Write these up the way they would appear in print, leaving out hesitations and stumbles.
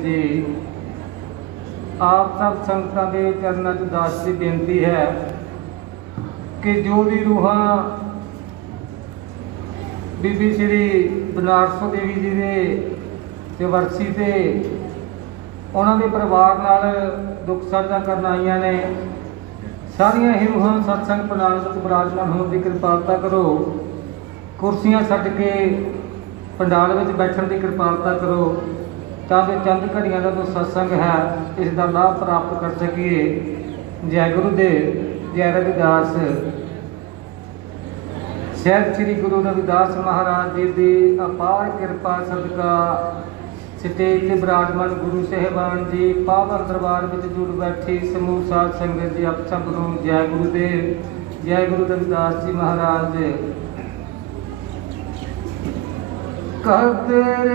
जी आप सब संगतां के चरणों च दास की बेनती है कि जो भी रूहां बीबी श्री बनारसो देवी जी के वरसी से उन्होंने परिवार नाल दुख साझा करन आईयां ने, सारियां ही रूहां सत्संग पंडाल विच विराजमान होने की कृपालता करो। कुर्सियां छड्ड के पंडाल विच बैठण की कृपालता करो ताकि चंद घड़ियां का जो सत्संग है इसका लाभ प्राप्त कर सकीए। जय गुरुदेव, जय रविदास। शहर श्री गुरु रविदास महाराज जी की अपार कृपा सदका स्टेज से विराजमान गुरु साहिबान जी पावन दरबार में जुड़ बैठी समूह साध संगत जी आप सब नूं जय गुरुदेव, जय गुरु रविदास जी महाराज। कदर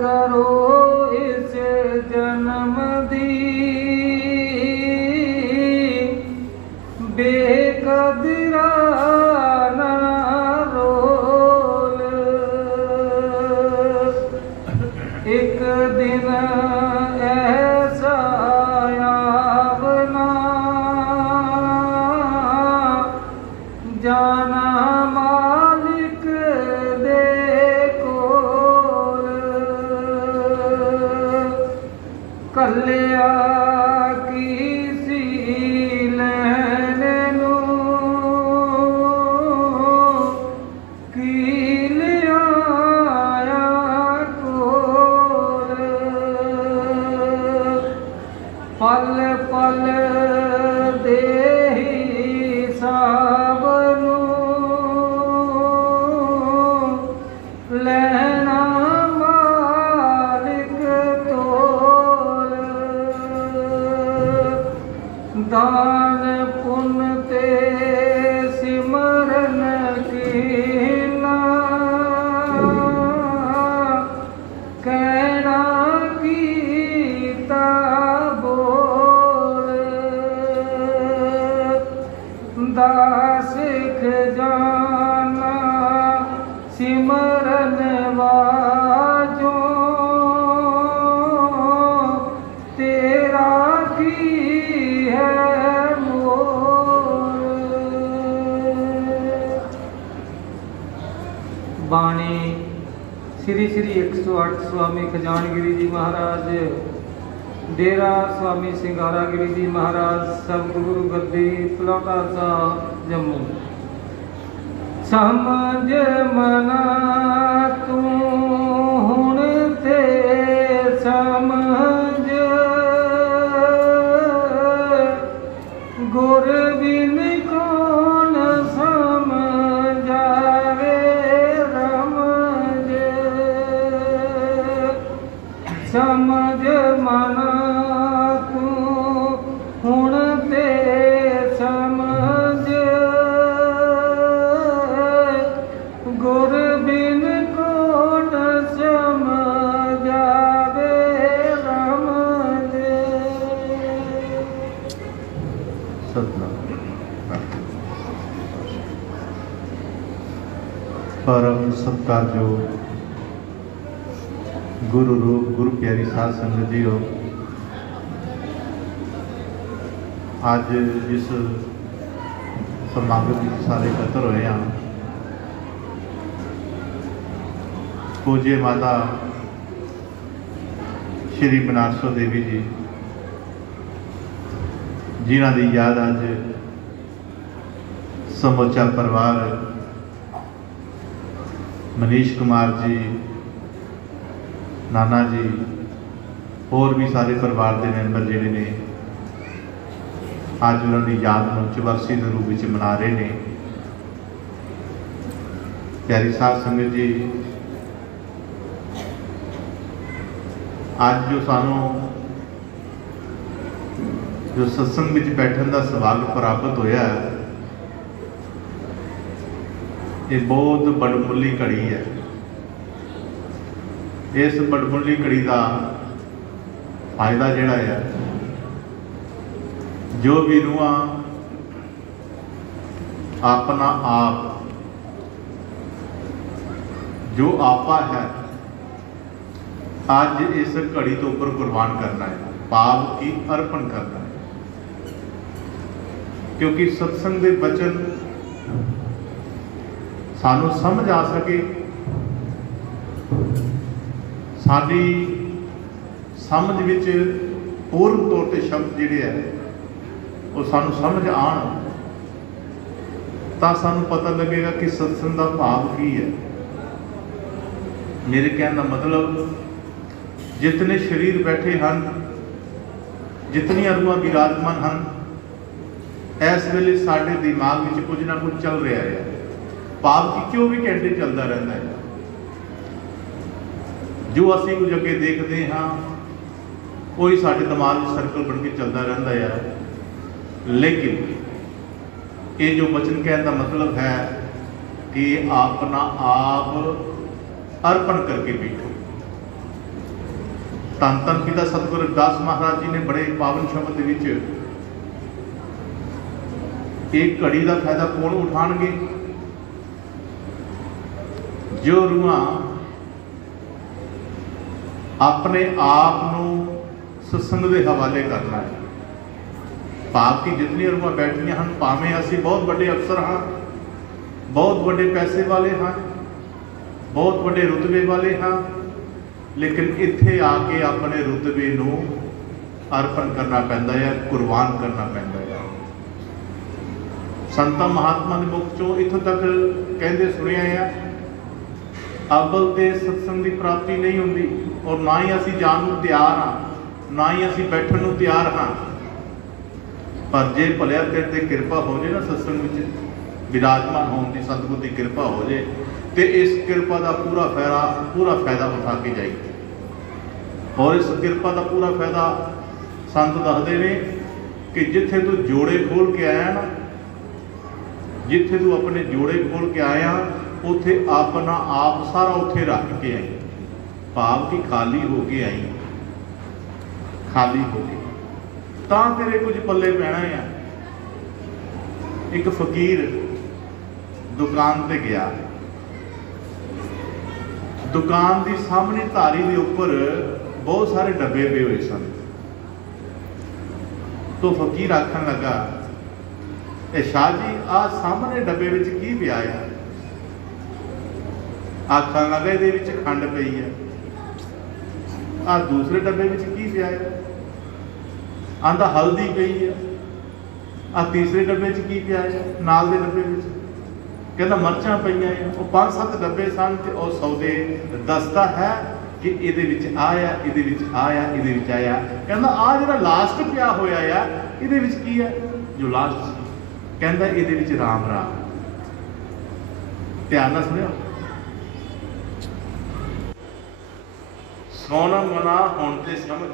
करो इस जन्म दी बेकदरा ना रोल, एक दिन ऐसा आवना जाना मालिक दे कलिया किसी लैन की लिया कोल, पल पल देही सावनू लैना दान पुण्य ते सिमरन कीना कहना कीता बोल, दास खजाना सिमरन वाजो तेरा की बाणी श्री श्री 108 स्वामी खजानगिरी जी महाराज, डेरा स्वामी सिंगारागिरी जी महाराज, सब गुरु गद्दी पलौटा साहब जम्मू। समझ मना तू हुण ते समझ गुर बिन कौन समझावे समझ मना तू हुण ते समझ गुर बिन कौन समझावे रमज। परम सत्कारजो गुरु रूप गुरु प्यारी साध संगत जी हो, आज जिस समागम में सारे एकत्र होए हैं, पूज्य माता श्री बनारसो देवी जी जिन्हां दी याद अज समूचा परिवार मनीष कुमार जी, नाना जी और भी सारे परिवार के मैंबर जिहड़े ने अज उन्होंने याद में चुबरसी के रूप में मना रहे हैं। प्यारी साध संगत जी, अज जो सानू जो सत्संग में बैठन का सौभाग्य प्राप्त होया है, ये बहुत बड़मुली घड़ी है। इस बड़मुली घड़ी का फायदा जिहड़ा है, जो भी रूहां अपना आप जो आपा है आज इस घड़ी तो ऊपर कुर्बान करना है, पाप की अर्पण करना है। क्योंकि सत्संग के वचन सानू समझ आ सके, साडी समझ विच पूर्ण तौर पर शब्द जिहड़े है वो सानू समझ आण, तां सानू पता लगेगा कि सत्संग का भाव की है। मेरे कहने का मतलब, जितने शरीर बैठे हैं, जितनी रूहां विराजमान हैं, इस वेले साडे दिमाग में कुछ ना कुछ चल रहा है। भाव की 24 घंटे चलता रहता है। जो असीं कुछ अगे देखते हाँ वही साडे दिमाग में सर्कल बन के चलता रहता है। लेकिन ये जो वचन कहने का मतलब है कि अपना आप अर्पण करके बैठो। धन धन पिता सतगुरु रविदास महाराज जी ने बड़े पावन शब्द विच एक घड़ी का फायदा कौन उठाएंगे? जो रूहां अपने आप नूं सत्संग के हवाले करना है। भाव की जितनी रूहां बैठियां हैं, भावें असीं बहुत बड़े अफसर हाँ, बहुत बड़े पैसे वाले हाँ, बहुत बड़े रुतबे वाले हाँ, लेकिन इत्थे आके अपने रुतबे नूं अर्पण करना पैंदा है, कुर्बान करना पैंदा है। संतां महात्मा के मुख चों इत्थों तक कहते सुनिया है, अव्वल ते सत्संग की प्राप्ति नहीं होंदी और ना ही असीं जाण नूं तैयार हाँ, ना ही असीं बैठण नूं तैयार हाँ। पर जे भलिया तेरे ते किरपा हो जाए ना, सत्संग विच विराजमान होने की सतगुर की किरपा हो जाए तो इस किरपा का पूरा फायदा उठा के जाइए। और इस किरपा का पूरा फायदा संत दसदे ने कि जिथे तू जोड़े खोल के आया ना, जिथे तू अपने जोड़े खोल के आया, उथे अपना आप सारा उथे रख के आई। भाव की खाली हो के आई, खाली हो के तां तेरे कुछ पल्ले पैना है। एक फकीर दुकान पे गया, दुकान की सामने धारी के ऊपर बहुत सारे डब्बे पे हुए सन। तो फकीर आखन लगा, ए शाह जी आ सामने डब्बे विच की पिया है? आखन लगा इहदे विच खंड पई है। आ दूसरे डब्बे विच की पिया है? आंदा हल्दी पई है। आ तीसरे डब्बे च की पिया है? नाल दे डब्बे विच कहना मरचां पईयां है। वो 5-7 डब्बे सन ते और सौदे दसदा है कि इहदे विच आया, इहदे विच आया, इहदे विच आया। कहना आ जिहड़ा लास्ट पिया होया है इहदे विच की है? जो लास्ट कहंदा इहदे विच राम राम। ध्यान नाल सुनियो, सोना मना होण ते समझ,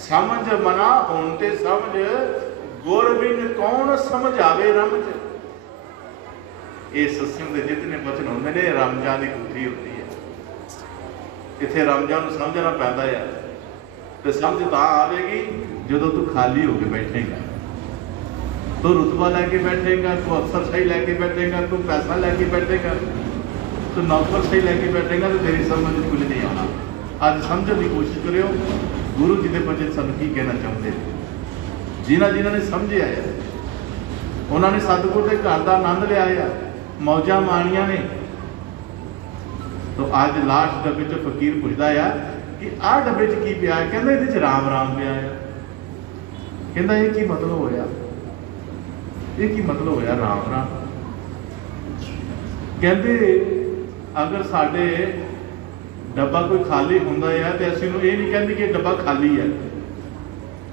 समझ मना होण ते समझ, गुर बिन कौन समझ आवे रमझ। ये सत्संग के जितने वचन होंगे ने रमझां की गुत्थी होती है। इत्थे रमझां नूं समझना पैंदा है तो समझ तां आवेगी जदों तू खाली होके बैठेगा। तू रुतबा लैके बैठेगा, तू अफसरशाही लैके बैठेगा, तू पैसा लैके बैठेगा, तू नौकरशाही लैके बैठेगा तो तेरी समझ कुछ नहीं आना। अज समझने की कोशिश करियो गुरु जी के बचन सानूं की कहना चाहते हैं। जिन्होंने ने समझिया है उन्होंने सतगुर के घर का आनंद लिया है, मौजा माणिया ने। तो अज लास्ट डब्बे च फकीर पूछता है कि आ डब्बे च की पिया है? कहता ये राम राम पिया है। कहता ये की मतलब होया? ये की मतलब होया राम राम? कहते अगर साडे डब्बा कोई खाली होंदा है तो असीं नूं ये नहीं कहते कि डब्बा खाली है,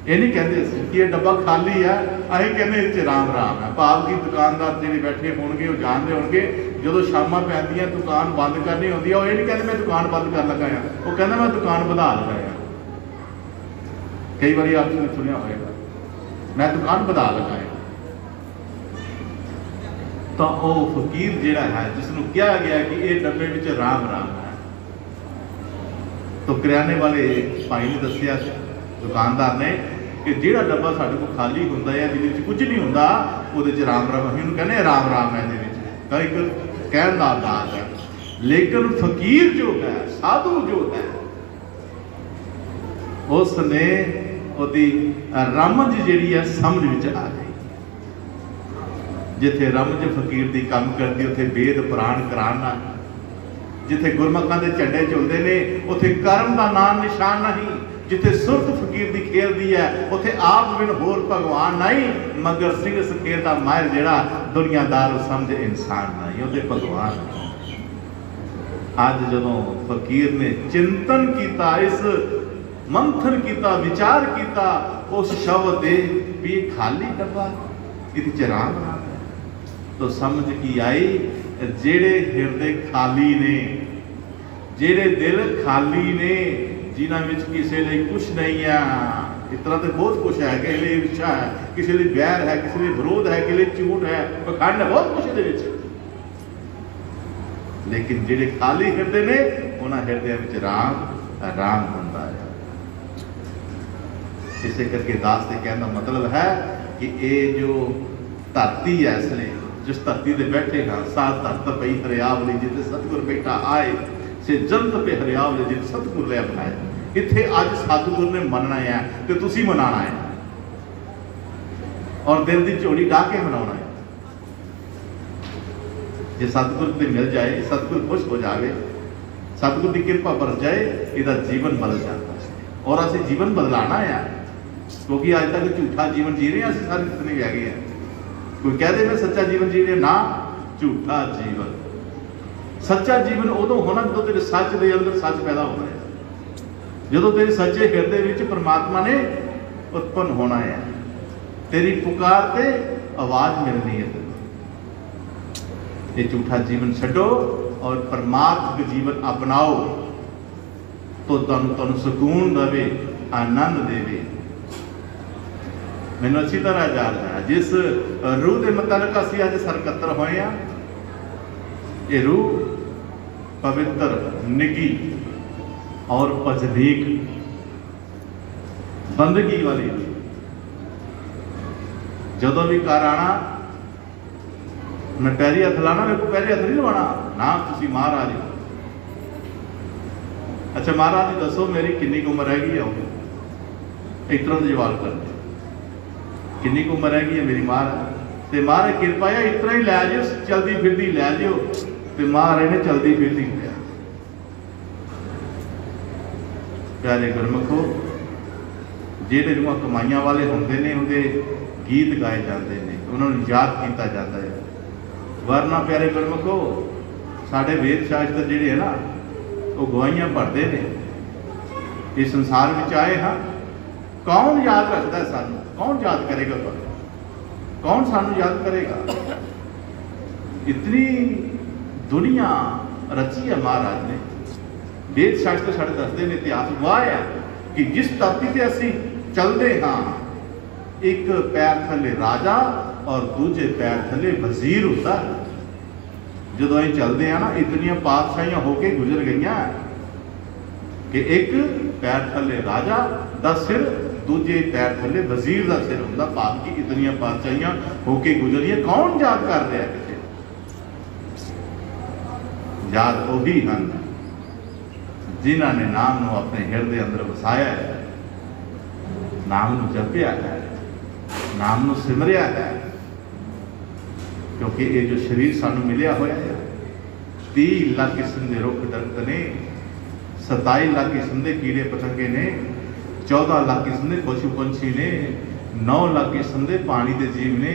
ये नहीं कहते कि ये डब्बा खाली है, असीं कहते इस राम राम है। भाव की दुकानदार जिहड़े बैठे होणगे वो जानते होणगे जो शामां पैंदियां दुकान बंद करनी होंदी है, वो ये नहीं कहते मैं दुकान बंद कर लगा हाँ, वो कहना मैं दुकान बढ़ा लगा हाँ। कई बार आपने सुनिया होगा मैं दुकान बढ़ा लगा हाँ। तो वह फकीर जिहड़ा है जिसनों कहा गया कि ये डब्बे विच राम राम है, तो किराने वाले भाई ने दसिया दुकानदार ने कि जिहड़ा डब्बा साडे कोल खाली हुंदा है जिहदे कुछ नहीं हुंदा उहदे च राम राम असीं कहने राम राम है। तो एक कहण दा अंदाज है। लेकिन फकीर जो है, साधु जो है, उसने ਉਹਦੀ ਰਮਜ ਜਿਹੜੀ ਹੈ ਸਮਝ ਵਿੱਚ ਆ ਗਈ। ਜਿੱਥੇ ਰਮਜ ਫਕੀਰ ਦੀ ਕੰਮ ਕਰਦੀ ਉੱਥੇ ਵੇਦ ਪੁਰਾਣ ਕਰਾਣਾ, ਜਿੱਥੇ ਗੁਰਮੁਖਾਂ ਦੇ ਝੰਡੇ ਝੁਲਦੇ ਨੇ ਉੱਥੇ ਕਰਮ ਦਾ ਨਾਮ ਨਿਸ਼ਾਨ ਨਹੀਂ, ਜਿੱਥੇ ਸੁਰਤ ਫਕੀਰ ਦੀ ਖੇਲਦੀ ਹੈ ਉੱਥੇ ਆਪ ਬਿਨ ਹੋਰ ਭਗਵਾਨ ਨਹੀਂ, ਮਗਰ ਸਿੰਘ ਸਖੇਰ ਦਾ ਮਾਹਿਰ ਜਿਹੜਾ ਦੁਨੀਆਦਾਰ ਉਹ ਸਮਝ ਇਨਸਾਨ ਨਹੀਂ, ਉਹਦੇ ਭਗਵਾਨ। ਅੱਜ ਜਦੋਂ ਫਕੀਰ ਨੇ ਚਿੰਤਨ ਕੀਤਾ, ਇਸ मंथन किया, विचार किया उस शब्द दे भी खाली डब्बा इहदे च राम नाम है, तो समझ की आई जेड़े हिरदे खाली ने, जेड़े दिल खाली ने, जिन्हां विच किसी लई कुछ नहीं है। इस तरह तो बहुत कुछ है, किसी लई ईर्षा है, किसी लई बैर है, किसी लई विरोध है, किसी लई झूठ है, पखंड है, बहुत कुछ इहदे विच। लेकिन जेड़े खाली हिरदे ने उन्हां हिरदियां विच राम राम हुंदा है। इसे करके दास के कहने का मतलब है कि ये जो धरती है, इसलिए जिस धरती से बैठे हाँ, सात धरत पई हरियावली, जिते सतगुर बैठा आए, से जंत पे हरियावली जिते सतगुर ले बनाए। इत्थे अज सतगुर ने मनना है तो तुसी मनाना है, और दिल की झोली डाह के मनाना है। जे सतगुर से मिल जाए, सतगुर खुश हो जाए, सतगुर की कृपा बरस जाए, इसका जीवन बदल जाता है। और असीं जीवन बदलाना है, क्योंकि अज तक झूठा जीवन जी रहे हैं असं सारे जितने भी है। कोई कह दे मैं सच्चा जीवन जी रहे ना, झूठा जीवन। सच्चा जीवन उदों होना जो तेरे सच के अंदर सच पैदा होना है, जो तेरे सच्चे हिरदे विच परमात्मा ने उत्पन्न होना है, तेरी पुकार ते आवाज मिलनी है। ये झूठा जीवन छड्डो और परमात्मिक जीवन अपनाओ, तो तुहानूं सुकून देवे, आनंद देवे। मैनूं अच्छी तरह याद है जिस रूह के मुताबिक असीं अज सरकत्तर होए हैं, ये रूह पवित्र, निगी और पजलीक बंदगी वाली। जदों भी घर आना मैं पैरी हथ लाना, मेरे को पैरी हथ नहीं लवाना ना, तुसीं महाराज। अच्छा महाराज जी दसो मेरी कितनी उम्र हैगी है, इस तरह से जवाब करते कितनी उम्र हैगी है मेरी महाराज, तो महाराज कृपा है इतना ही लै जियो, चलती फिरती लै जियो, तो महाराज ने चलती फिरती लिया। प्यारे गुरमुखो, जेडे रूह कमाइयां वाले होंदे ने उनके गीत गाए जाते हैं, उन्होंने याद किया जाता है। वरना प्यारे गुरमुखो साढ़े वेद शास्त्र जिहड़े है ना वो गवाहियां भरते हैं। इस संसार में आए हाँ, कौन याद रखता है सानू, कौन याद करेगा, कौन सानू याद करेगा। इतनी दुनिया रची है महाराज ने, वेद शास्त्र साढ़े दसते हैं, इतिहास गवाह है कि जिस धरती से असी चलते हाँ, एक पैर थले राजा और दूजे पैर थले वजीर होता है। जो अं चलते हैं ना, इतनिया पातशाहियां होके गुजर गई कि एक पैर थले राजा का सिर, दूजे पैर थले वजीर का सिर होंदा। पाप की इतनिया पातशाहियां होके गुजरी, कौन याद कर रहा है किसे? याद वही हैं जिन्होंने नाम को अपने हिरदे अंदर वसाया है, नाम को जपिया है, नाम को सिमरिया है। क्योंकि ये जो शरीर सानू मिलिया होया है, 30 लाख किस्म के रुख दरख्त ने, 27 लाख किस्म के कीड़े पतंगे ने, 14 लाख किस्म के पशु पंछी ने, 9 लाख किस्म के पानी के जीव ने,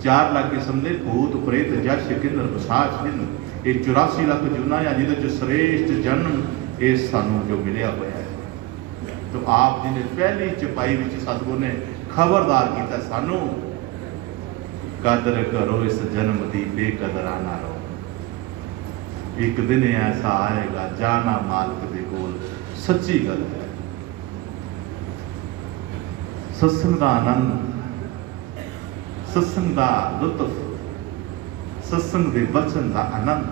4 लाख किस्म के भूत प्रेत जश किन्नर पिशाच जिन्न, ये 84 लाख जूना या जिहदे श्रेष्ठ जन्म ये सानू जो मिलिया होया है। तो आप जी ने पहली चपाई में सतगुर ने खबरदार किया सानू, कदर करो इस जन्म की बेकदरा ना रहो। एक दिन ऐसा आएगा जाना मालिक दे कोल, सच्ची गल है। सत्संग का आनंद, सत्संग का लुत्फ, सत्संग के वचन का आनंद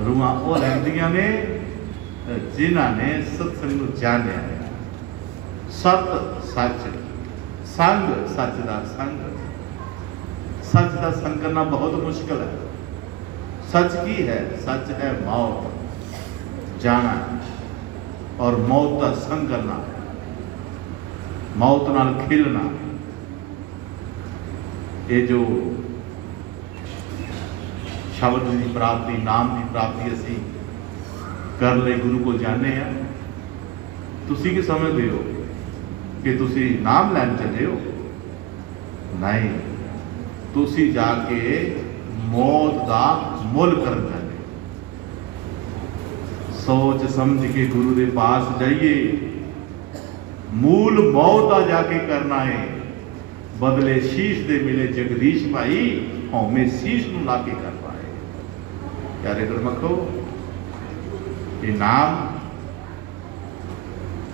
रूहां वो लैंदियां ने जिन्हां ने सत्संग को जानिया है। सत सच, संग सच का संग। सच का संग करना बहुत मुश्किल है। सच की है? सच है मौत, जाना। और मौत का संग करना, मौत नाल खेलना। ये जो शब्द की प्राप्ति, नाम की प्राप्ति असी कर ले गुरु को जाने हैं। तुसी की समझते हो कि तुसी नाम लैन चले हो? नहीं, तुसी जाके मौत का मुल कर जाने। सोच समझ के गुरु के पास जाइए, मूल मौत आ जाके करना है। बदले शीश दे मिले जगदीश भाई, हमें शीश नूं ला के कर पाए। प्यारे गुरमखो, ये नाम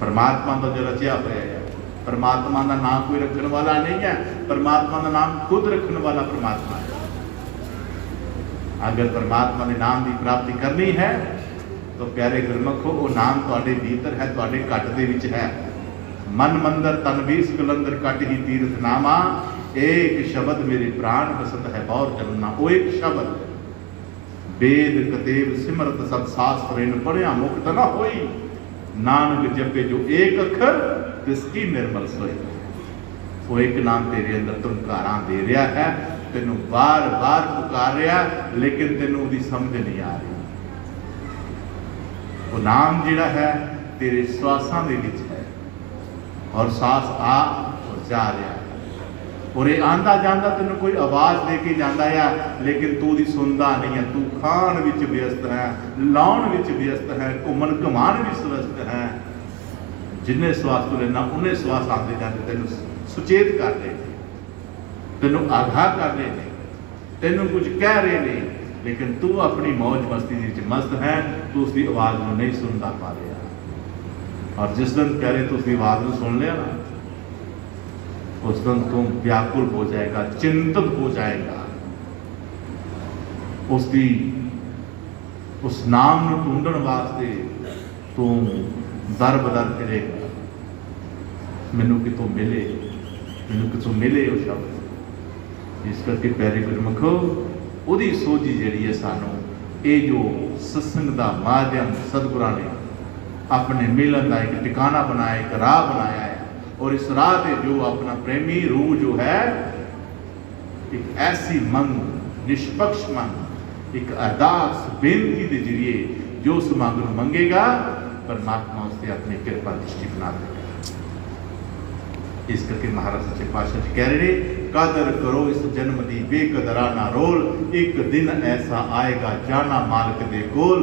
परमात्मा का जो रचिया हुआ है। परमात्मा का नाम कोई रखने वाला नहीं है, परमात्मा का नाम खुद रखने वाला परमात्मा है। अगर परमात्मा ने नाम की प्राप्ति करनी है तो प्यारे गुरमखो, वो नाम तुहाडे भीतर है, तुहाडे घट दे विच है। मन मंदर तन बीस कलंदर कट ही तीर्थ नामा, एक शब्द मेरे प्राण बसत है बौर जमना। वो एक शब्द वेद कतेब सिमरत सब शास्त्र इन पढ़िया मुक्त न होई, नानक जपे जो एक अखर तिसकी निर्मल सोई। वो एक नाम तेरे अंदर तुमकारा दे रहा है, तेनों बार बार पुकार रहा, लेकिन तेनों उसकी समझ नहीं आ रही। वो नाम जिहड़ा है तेरे श्वासां दे विच है, और सांस आ और जा रहा है। और ये आंदा जांदा तेनों कोई आवाज़ लेके जाता है, लेकिन तू दी सुनता नहीं है। तू खाण विच व्यस्त है, लाउण विच व्यस्त है, घुमन घुमाण विच व्यस्त है। जिन्ने श्वास तू लेना उन्ने श्वास आते जाते तेनों सुचेत कर रहे, तेनों आगाह कर रहे हैं, तेनों कुछ कह रहे हैं, लेकिन तू अपनी मौज मस्ती मस्त है, तू उसकी आवाज़ में नहीं सुनता पा रहा। और जिस दिन प्यारे तू उसकी आवाज़ में सुन लिया ना, उस दिन तुम व्याकुल हो जाएगा, चिंतित हो जाएगा। उसकी उस नाम को ढूंढने वास्ते तुम दर बदर फिरेगा। मैनू कितों मिले, मैनू कितों मिले वो शब्द। इस करके प्यारे गुरमुखो, उहदी सोझी जिहड़ी है सानू ये जो सत्संग का माध्यम सतगुरां ने अपने मिलन का एक ठिकाना बनाया, एक राह बनाया है। और इस राह से जो अपना प्रेमी रूह जो है, एक ऐसी मन, निष्पक्ष मन, एक अरदास बेनती के जरिए जो उस मांग को मंगेगा, परमात्मा उससे अपनी कृपा दृष्टि बना देगा। इस करके महाराज सच्चे पातशाह जी कह रहे, कदर करो इस जन्म दी बेकदरा ना रोल, एक दिन ऐसा आएगा जाना मालक दे कोल,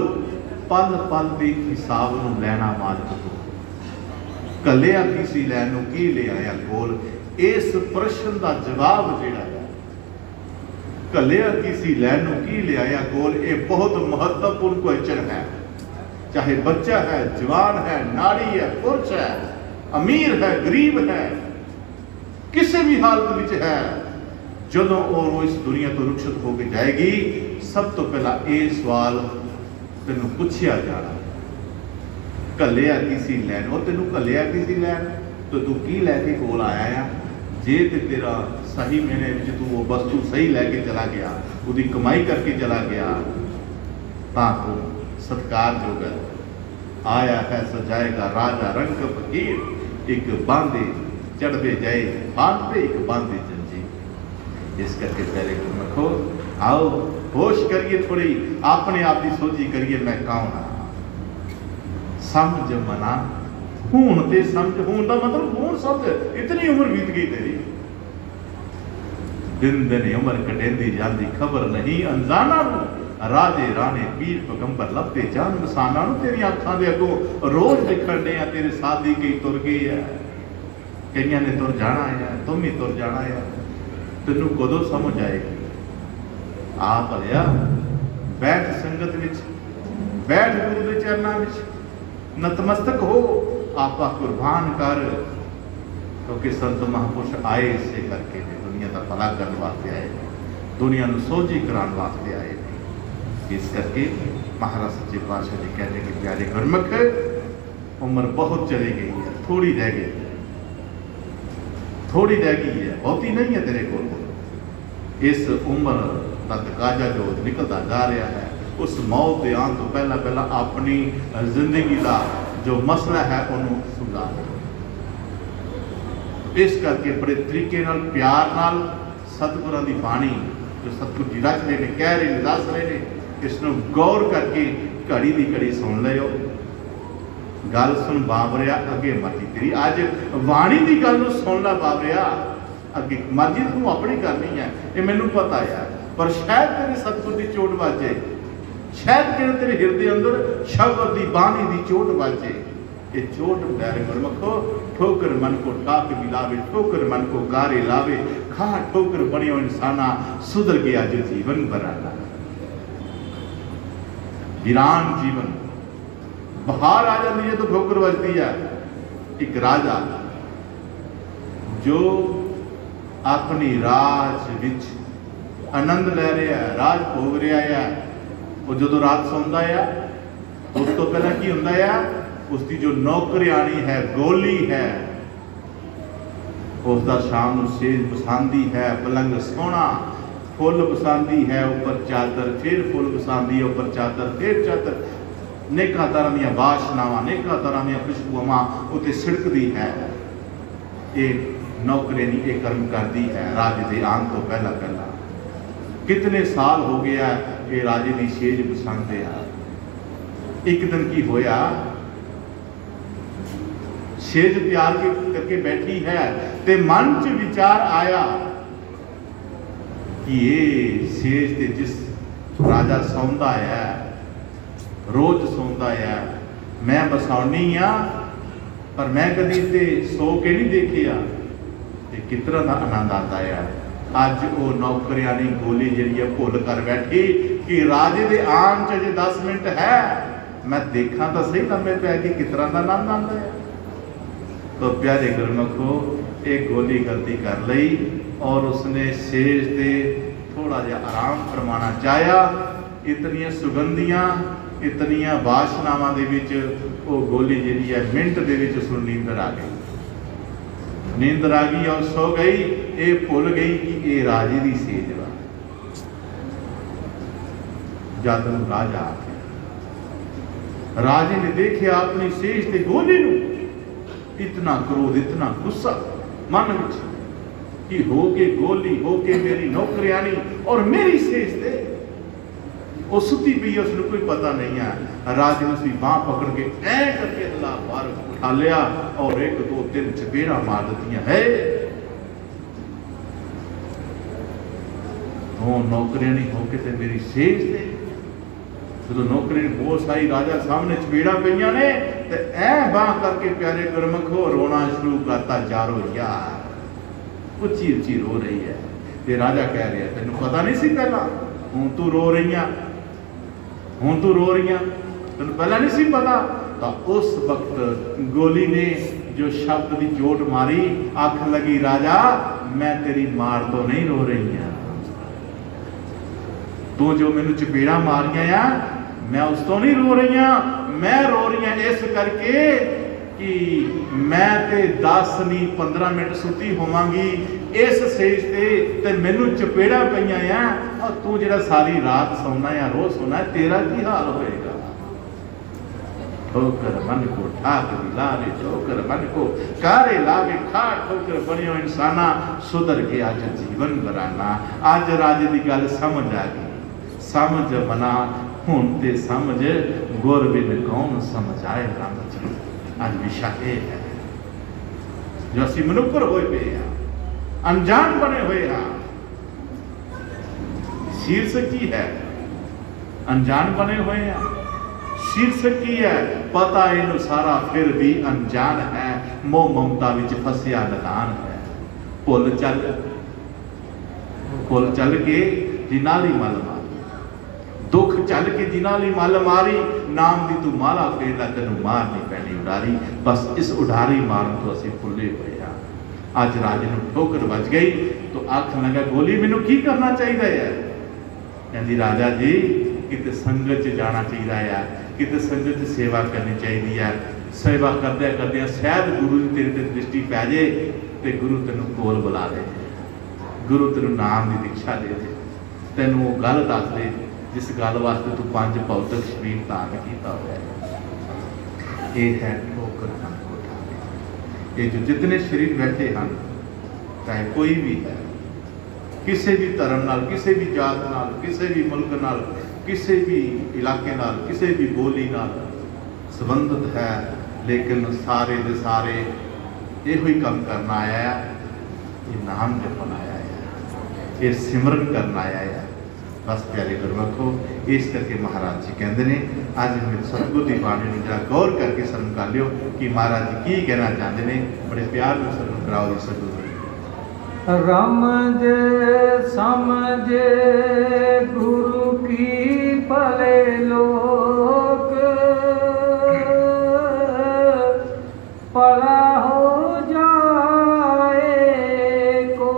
पल पल दी हिसाब नूं लैना मालक तो, कलिया किसी लैनों की ले आया कोल। इस प्रश्न का जवाब जिहड़ा है, कलिया किसी लैनों की ले आया कोल, ये बहुत महत्वपूर्ण क्वेश्चन है। चाहे बच्चा है, जवान है, नारी है, पुरुष है, अमीर है, गरीब है, किसी भी हालत में है, जदों वो इस दुनिया तो रुखसत होकर जाएगी, सब तो पहला ये सवाल तेनों पूछया जाना, कलिया किसी लैन, वो तेनों कलिया किसी लैन, तो तू की लैके कोल आया है? जे ते तेरा सही महीने में तू वो वस्तु सही लैके चला गया, उसकी कमाई करके चला गया, तो सत्कार जो है आया है सजाएगा राजा रंग फकीर, एक बांधे चढ़ते जाए बांधते एक बांधे जंजीर। इस करके पहले रखो, आओ होश करिए, थोड़ी अपने आप की सोची करिए, मैं कौन हाँ। समझ मना हूं ते समझ, हूं का मतलब हूं समझ, इतनी उम्र बीत गई तेरी, दिन दिन उम्र कटेंदी जाती खबर नहीं, अनजाना राजे राणे पीर पैगंबर लभते जान इंसाना, तेरी अखां दे अगों रोज दिखण दे, तेरे साथी कई तुर गए है, कई ने तुर जाना है, तुम ही तुर जाना है, तेनों कदों समझ आएगी? आप भलिया बैठ संगत विच, बैठ गुरु के चरणों विच, नतमस्तक हो, आपा कुर्बान कर, क्योंकि संत महापुरुष आए इसे करके दुनिया का भला करने वास्ते आए, दुनिया को सोझी कराने वास्ते आए। इस करके महाराज सच्चे पातशाह जी कहते हैं कि प्यारे गुरमुख, उम्र बहुत चली गई है, थोड़ी रह गई, थोड़ी रह गई है, बहुती नहीं है तेरे को। इस उम्र का तकाजा जो निकलता जा रहा है, उस मौत के आने तो पहला पहला अपनी जिंदगी का जो मसला है उन्होंने सुलझा दे। इस करके बड़े तरीके नाल प्यार नाल सतगुरां दी बाणी जो सतगुर जी रच रहे ने, कह रहे ने, दस रहे ने, इसनों गौर करके घड़ी दी घड़ी सुन लियो। गल सुन बाबरिया, अगे मर्जी तेरी। अज वाणी की गल सुन ला बाबरिया, अगे मर्जी तू अपनी करनी है, ये मैनू पता है, पर शायद तेरे सतगुर की चोट वाजे, शायद तेरे हृदय अंदर शब्द की बाणी की चोट वाजे। ये चोट प्यारे गुरमुखो ठोकर मन को टाक भी लावे, ठोकर मन को गारे लावे, खा ठोकर बनियो इंसाना, सुधर गया जो जीवन बराना। वीरान जीवन बाहर आ जाती है तो ठोकर बजती है। एक राजा जो अपनी राज विच आनंद ले रहा है, राज भोग रहा है, वो जो रात सौंदा है उस तो पहला की होंदा है, उसकी जो नौकरियाणी है, गोली है, उसका शाम को सेज पसंदी है, पलंग सोहना, फुल पसंदी है, ऊपर चादर, फिर फुल पसंदी है, ऊपर चादर, फिर चादर, नेका तरह दी वाशनावां, नेका तरह दी खुशबुआं उत्ते छिड़कदी है। ये नौकरानी ये कर्म करती है राजे के आन तो पहला पहला। कितने साल हो गया ये राजे की सेज पसंद है। एक दिन की होया, सेज तैयार करके बैठी है ते मन च विचार आया कि ये सेज ते जिस राजा सौंदा है, रोज सौंदा है, मैं बसाउनी हाँ, पर मैं कभी इसे सो के नहीं देखिया, किस तरह का आनंद आता है। अज वो नौकरियानी गोली जी भुल कर बैठी कि राजे के आन च जे 10 मिनट है, मैं देखा तो सही लंबे पै कि किस तरह का आनंद आता है। तो प्यारे गुरमुखो एक गोली गलती कर ली और उसने सेज से थोड़ा जा आराम फरमाना चाहया। इतनिया सुगंधियां, इतनिया वाशनावां दे विच वो गोली जी है मिनट दे विच उसनूं नींदर आ गई। नींदर आ गई और सो गई। ये भुल गई कि ये राजे की सेज वा। जद राजा आ गया, राजे ने देखिया अपनी सेज ते गोली नूं, इतना क्रोध, इतना गुस्सा मन विच कि हो के गोली, हो के मेरी नौकरियानी और मेरी सेज ते वो सुती पई, उसने कोई पता नहीं है। राजे ने उसकी बांह पकड़ के ऐ करके अल्लाह बाहर उठा लिया और 1 2 3 चपेड़ा मार दिया है। वो नौकरियानी होके ते मेरी सेज ते जो नौकरी बहुत सारी राजा सामने चपेड़ा पईयां ने ते ऐ बांह करके प्यारे गुरमुखो रोना शुरू करता। जारो यार उच्ची उच्ची रो रही है। ते राजा कह रहा है तेन पता नहीं सी पहला, हूं तू रो रही है, हूं तू रो रही है, तेन पहला नहीं सी पता। तो उस वक्त गोली ने जो शब्द की चोट मारी, आख लगी राजा मैं तेरी मार तो नहीं रो रही है, तू जो मैनू चपेड़ा मारिया मैं उस तो नहीं रो रही हूं, मैं रो रही हूं इस करके कि मैं ते 10 नहीं 15 मिनट सुती होवांगी इस सेज ते मैनू चपेड़ा पईयां आ, और तू जिहड़ा सारी रात सौना या रोज सोना तेरा की हाल होएगा। ठोकर मन को ठाक भी लावे, ठोकर मन को कारे लावे, खा ठोकर बनियो इंसाना, सुधर के अज जीवन बराना। अज राजे की गल समझ आ गई, समझ बना हुण ते समझ गुर बिन कौन समझ आए रंग जी। अज विशा ये है जो असीं मनुक्खर होए पे हैं, अनजान बने हुए हैं। शीर्षक की है अनजान बने हुए हैं। शीर्षक की है पता इनू सारा फिर भी अनजान है, मोह ममता विच फसिया नदान है। भुल चल के जिनाली मल मारी, दुख चल के जिनाली मल मारी, नाम दी तू माला फेर ला तेनू मार नहीं पैनी उडारी। बस इस उडारी मारन तो असीं भुले हुए हैं। अज राजे नूं ठोकर बज गई तो आख लगा गोली मैनू की करना चाहिए है। कहती राजा जी किते संगत च जाना चाहिए है, किते संगत च सेवा करनी चाहिए है। सेवा करदे करदे शायद गुरु जी तेरे ते दृष्टि पै जाए तो गुरु तेनू कोल बुला दे, गुरु तेनू नाम की दीक्षा दे दे, तेनू वो गल दस दे जिस गल वास्ते तू 5 भौतिक शरीर धारण किया हुआ है। ये है ठोकर खाने को ठाने। ये जो जितने शरीर बैठे हैं, चाहे कोई भी है, किसी भी धर्म नाल, किसी भी जात नाल, किसी भी मुल्क नाल, किसी भी इलाके नाल, किसी भी बोली नाल संबंधित है, लेकिन सारे दे सारे यो ही काम करना आया है, ये नाम जपन आया है, ये सिमरन करना आया है। बस प्यारे गुरमुखो, इस करके महाराज जी कहते हैं, अज मेरे सतगुर की बाणी में जरा गौर करके सरन कर लियो कि महाराज जी की कहना चाहते हैं। बड़े प्यार में सरन कराओ जी सतगुर। रमजे समझे गुरु की भले लोक, भला हो जाए को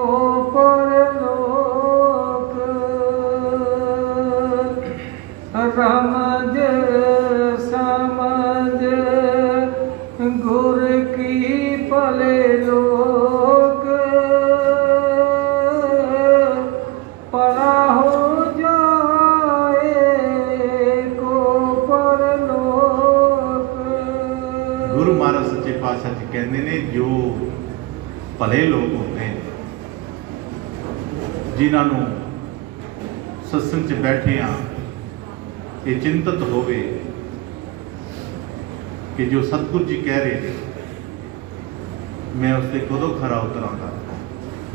परलोक। रमज समझ गुरु की भले लोक, भला हो जाए को परलोक। गुरु महाराज सच्चे पातशाह जी कहते हैं, जो भले लोग होते हैं, जिन्होंने सत्संग च बैठे हाँ, ये चिंतित होवे कि जो सतगुरु जी कह रहे हैं, मैं उससे कदों खरा उतरांगा,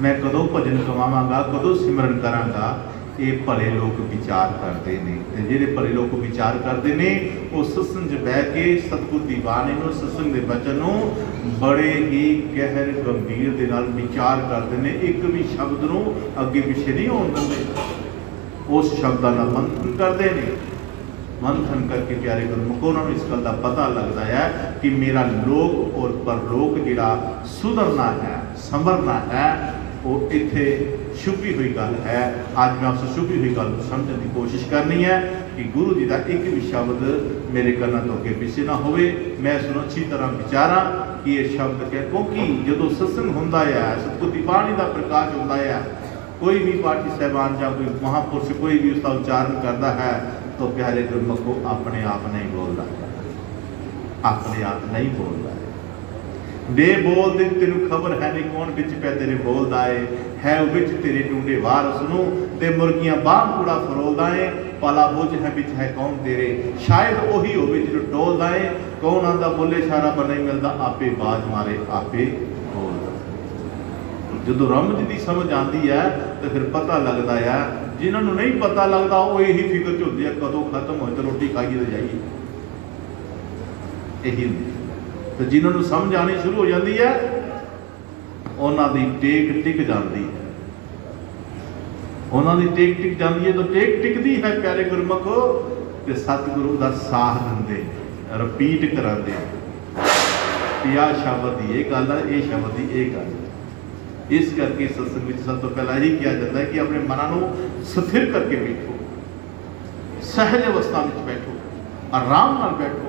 मैं कदों भजन कमावांगा, कदों सिमरन करांगा। ये भले लोग विचार करते हैं, ते जिहड़े भले लोग विचार करते हैं, वो सत्संग च बह के सतगुरु दी बाणी नूं, सत्संग दे वचन नूं बड़े ही गहर गंभीर दे नाल विचार करते हैं। एक भी शब्द नूं अगे पिछे नहीं होण दिंदे, उस शब्दां दा मंथन करते हैं। मंथन करके प्यारे गुरमुखो, उन्होंने इस गल का पता लगता है कि मेरा लोक और परलोक जिहड़ा सुधरना है, संवरना है, वो इत्थे छुपी हुई गल है। आज मैं उस छुपी हुई गल को समझने की कोशिश करनी है कि गुरु जी का एक भी शब्द मेरे कानों तो अगे पिछे ना होवे, मैं उसनूं अच्छी तरह विचारा कि ये शब्द क्या, क्योंकि जो सत्संग हुंदा है, सतगुर दी बाणी का प्रकाश हुंदा है, कोई भी पाठी साहबान या कोई महापुरुष कोई भी उसका उच्चारण करता है, तो प्यारे गुरमुखो अपने आप नहीं बोलता, अपने आप नहीं बोलता बे बोल दे, तेन खबर है नहीं कौन बिच पै तेरे बोलदा है बिच तेरे टूंडे वार सुनो, ते मुर्गियां बाह कूड़ा फरोलदा है, पाला बुझ है बिच है कौन तेरे, शायद वही होवे जो टोलदा है, कौन आंदा बोले इशारा पर नहीं मिलता, आपे बाज मारे आपे बोलदा। जो रम जी की समझ आती है तो फिर पता लगता है, जिन्होंने नहीं पता लगता वो यही फिक्र च होती है कदों खत्म हो तो रोटी खाइए तो जाइए, यही तो जिन्होंने समझ आनी शुरू हो जाती है, उन्होंने टेक टिक जाती है, उन्होंने टेक टिक जाती है, तो टेक टिकती है प्यारे गुरमुखो, तो सतगुरु का साथ देंगे, रिपीट कराते, आ शब्द की ये गल है, ये शब्द की ये गल। इस करके सत्संग में सब तो पहला ही किया जाता है कि अपने मन को स्थिर करके बैठो, सहज अवस्था में बैठो, आराम नाल बैठो,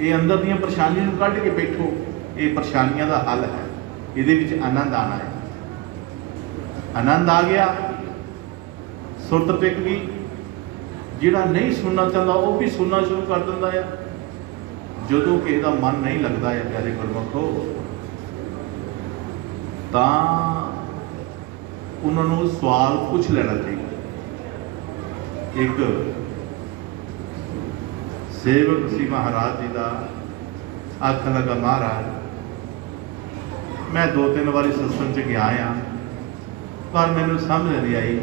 ये अंदर दी परेशानियों कढ़ के बैठो, ये परेशानियों का हल है, ये आनंद आना है। आनंद आ गया, सुरत टिक गई, जिहड़ा नहीं सुनना चाहता वो भी सुनना शुरू कर दिंदा है। जदों किसी का मन नहीं लगता है प्यारे गुरमुखो, तो उन्होंने सवाल पूछ लेना चाहिए। एक सेवक सी महाराज जी का, आखन लगा महाराज मैं 2-3 बारी सत्संग च गया हाँ, पर मैनू समझ नहीं आई,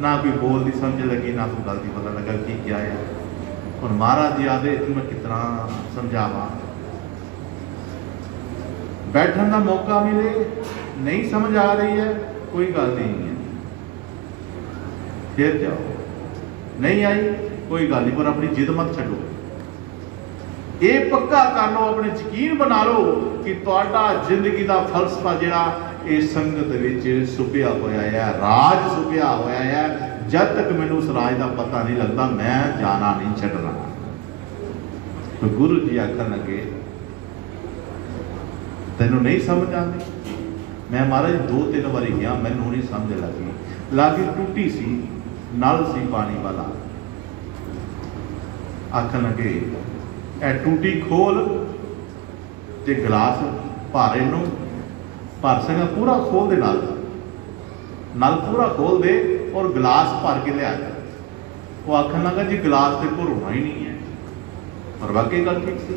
ना कोई बोल की समझ लगी, ना कोई गल की पता लगा कि क्या है। हुण महाराज जी आदे मैं कितना समझावा, बैठने का मौका मिले, नहीं समझ आ रही है कोई गल नहीं है, फिर जाओ, नहीं आई कोई गल नहीं, पर अपनी जिद मत छड्डो, ये पक्का कर लो, अपने यकीन बना लो कि तुहाडा जिंदगी का फलसफा जिहड़ा इस संगत विच सुपिया होया है, राज सुपिया होया है। जब तक मैनू उस राज का पता नहीं लगता मैं जाना नहीं छड्डना। तो गुरु जी आखन लगे तेनू नहीं समझ आती, मैं महाराज 2-3 बारी गया, मैनू नहीं समझ लगी, टूटी सी नल सी पानी वाला, आखन लगे ए टूटी खोल ਤੇ ਗਲਾਸ ਭਾਰੇ ਨੂੰ ਭਰ ਸਕਾਂ पूरा खोल दे, नल पूरा खोल दे और गिलास भर के लिया। वो आखन लगा जी गिलास तो भरोना ही नहीं है, पर वाकई गल ठीक सी।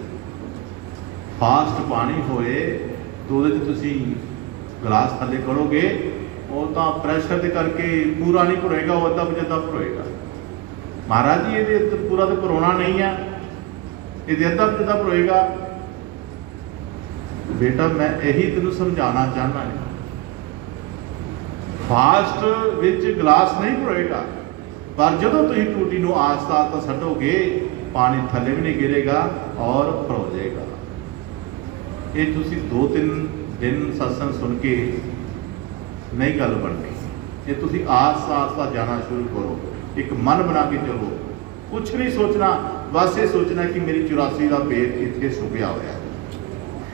फास्ट पानी होए तो तुसी गिलास थले करोगे वो तो प्रैशर के करके पूरा नहीं भरोएगा, वो अद्धा पचद्धा भरोएगा। महाराज जी ये पूरा तो भरोना नहीं है, ये अद्धा पचद्धा भरोएगा। बेटा मैं यही तेन समझाना चाहना है, फास्ट विच गिलास नहीं भरोएगा, पर जो तुम टूटी को आस्ता आस्ता सटोगे पानी थले भी नहीं गिरेगा और भरो जाएगा। ये तुसी 2-3 दिन सत्संग सुन के नहीं गल बननी, ये तुसी आस्ता आस्ता जाना शुरू करो, एक मन बना के चलो। कुछ नहीं सोचना, बस ये सोचना कि मेरी 84 का पेट इतने सुपिया होया,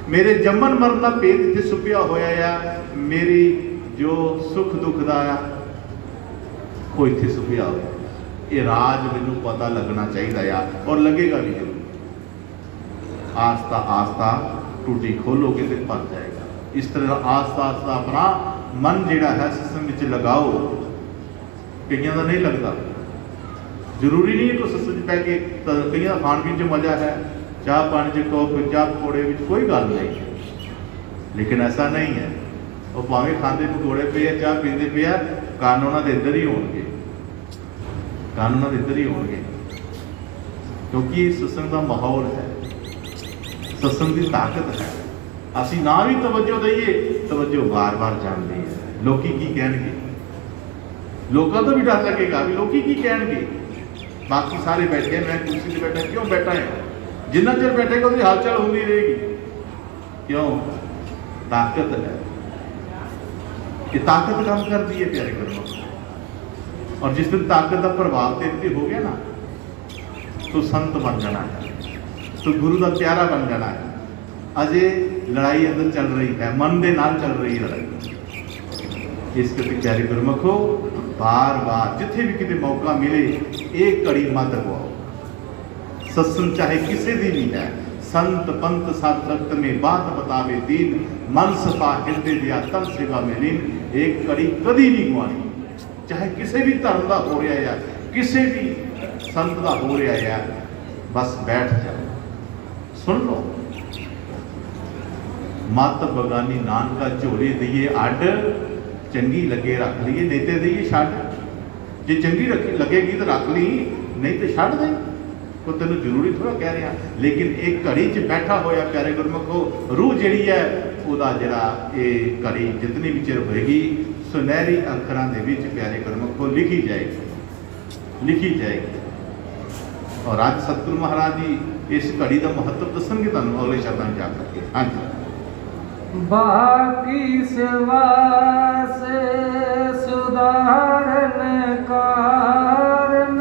मेरे जम्मन मरण का पेट इतने सुपिया होया या मेरी जो सुख दुख का वो इतने सुपिया हो। ये राज मैनू पता लगना चाहिए आ, और लगेगा भी जरूर। आस्ता आस्ता टूटी खोलोगे तो भर जाएगा। इस तरह आस्ता आस्ता अपना मन जिहड़ा है सत्संग विच लगाओ। कईयां दा नहीं लगता, जरूरी नहीं है तो सत्संग बह के, कईयां दा खाण पीण च मजा है, चाह पानी च टॉप चाह पकौड़े में कोई गल नहीं है, लेकिन ऐसा नहीं है। वो भावें खाते पकौड़े पे है, चाह पीते पे है, कान उन्होंने इधर ही होंगे, कान उन्होंने इधर ही होंगे, क्योंकि सत्संग का माहौल है, सत्संग की ताकत है। असी ना भी तवज्जो दईए, तवज्जो बार बार जाती है। लोकी की कहणगे, लोगों तो भी डर लगेगा भी लोकी की कहणगे। बाकी सारे बैठे, मैं कुर्सी से बैठा, क्यों बैठा है? जिन्ना चਿਰ बैठेगा उसकी हालचाल होती रहेगी। क्यों? ताकत है, ये ताकत काम करती है प्यारे कर्मों। और जिस दिन ताकत का प्रभाव तेरे हो गया ना, तो संत बन जाना है, तो गुरु का प्यारा बन जाना है। अजे लड़ाई अंदर चल रही है, मन के नाल चल रही है लड़ाई। इस करके प्यारे गुरमुखो बार बार जिथे भी कितने मौका मिले एक कड़ी मत गवाओ। सत्संग चाहे किसी दी भी है, संत पंत साधक में बात बतावे दीन, मन सफा हृदय दिया तन सेवा में लीन। एक कड़ी कदी नहीं गवानी, चाहे किसी भी धर्म का हो रहा है, किसी भी संत का हो रहा है, बस बैठ जाओ, सुन लो। मत बगानी नानका झोली दईए अड, चंगी लगे रख लीए, नहीं तो दईए छड़। जे चंगी लगेगी तो रख ली, नहीं तो छड़ दे। तो तेन जरूरी थोड़ा कह रहा, लेकिन एक घड़ी च बैठा होया प्यारे गुरमुखो, रूह जिहड़ी है उहदा जिहड़ा ये घड़ी जितनी भी चिर होएगी सुनहरी अखरां दे विच प्यारे गुरमुखो लिखी जाएगी, लिखी जाएगी। और आज सतगुरु महाराज जी इस घड़ी का महत्व दसणगे तुहानूं अगले शब्दां जा करके। हाँ जी। बाकी सेवा से सुधारन कारण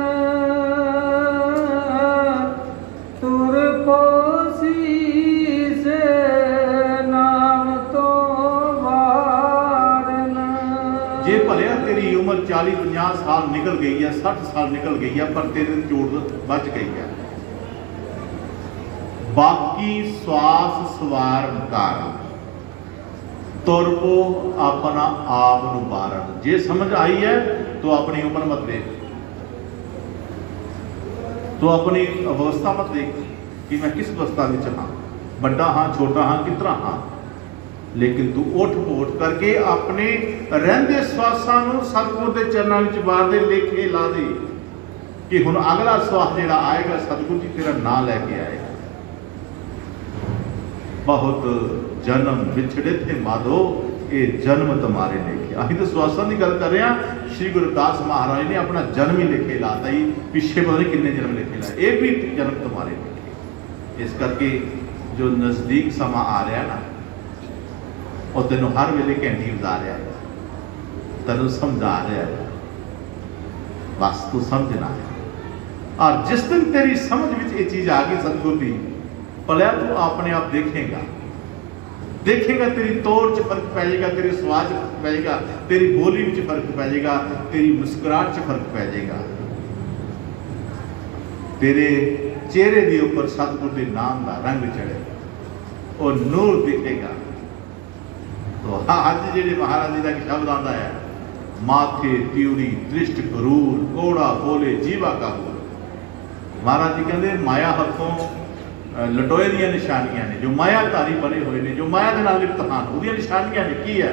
तुर पोसी से नाम तो वारन। जे भलिया तेरी उम्र 40-50 साल निकल गई है, 60 साल निकल गई है, पर तेरे चोट बच गई है। बाकी श्वास सवारन कारण तुर को अपना आप नूं बारण। जे समझ आई है तो अपनी उम्र मत देख, तो अपनी अवस्था मत देख कि मैं किस अवस्था में हाँ, बड़ा हाँ, छोटा हाँ, कितना हाँ, लेकिन तू उठ पोट करके अपने रहिंदे श्वासां नूं सतगुर दे चरनां विच वार दे, लेखे ला दे कि हुण अगला श्वास जिहड़ा आएगा सतगुर जी तेरा नाम लैके आएगा। बहुत जन्म विछड़े थे माधो, ये जन्म तुम्हारे लेखे। अभी तो श्वासां की गल कर रहे हैं। श्री गुरु दास महाराज ने अपना जन्म ही लेखे लाता ही, पिछे पता नहीं कितने जन्म लेखे लाए, ये भी जन्म तुम्हारे लेखे। इस करके जो नजदीक समा आ रहा ना, और तेनों हर वेले घंटी बजा रहा है, तेनों समझा रहा है, बस तू समझना है। और जिस दिन तेरी समझ में ये चीज आ गई सतगुर की, भलिया तू अपने आप देखेगा, देखेगा तेरी तौर च फर्क पै जाएगा, तेरे स्वाद च फर्क पै जाएगा, तेरी बोली में फर्क पै जाएगा, तेरी मुस्कुराहट च फर्क पै जाएगा, तेरे चेहरे के ऊपर सतगुर के नाम का रंग चढ़ेगा। वो नूर दिखेगा। तो अज जी महाराज जी का एक शब्द आता है, माथे त्यूरी दृष्ट करूर कोड़ा बोले जीवा काबूर। महाराज जी कहते माया हथों लटोए दियां निशानियां ने, जो मायाधारी बने हुए ने, जो माया के नाल इम्तिहान उहदियां निशानियां ने की है।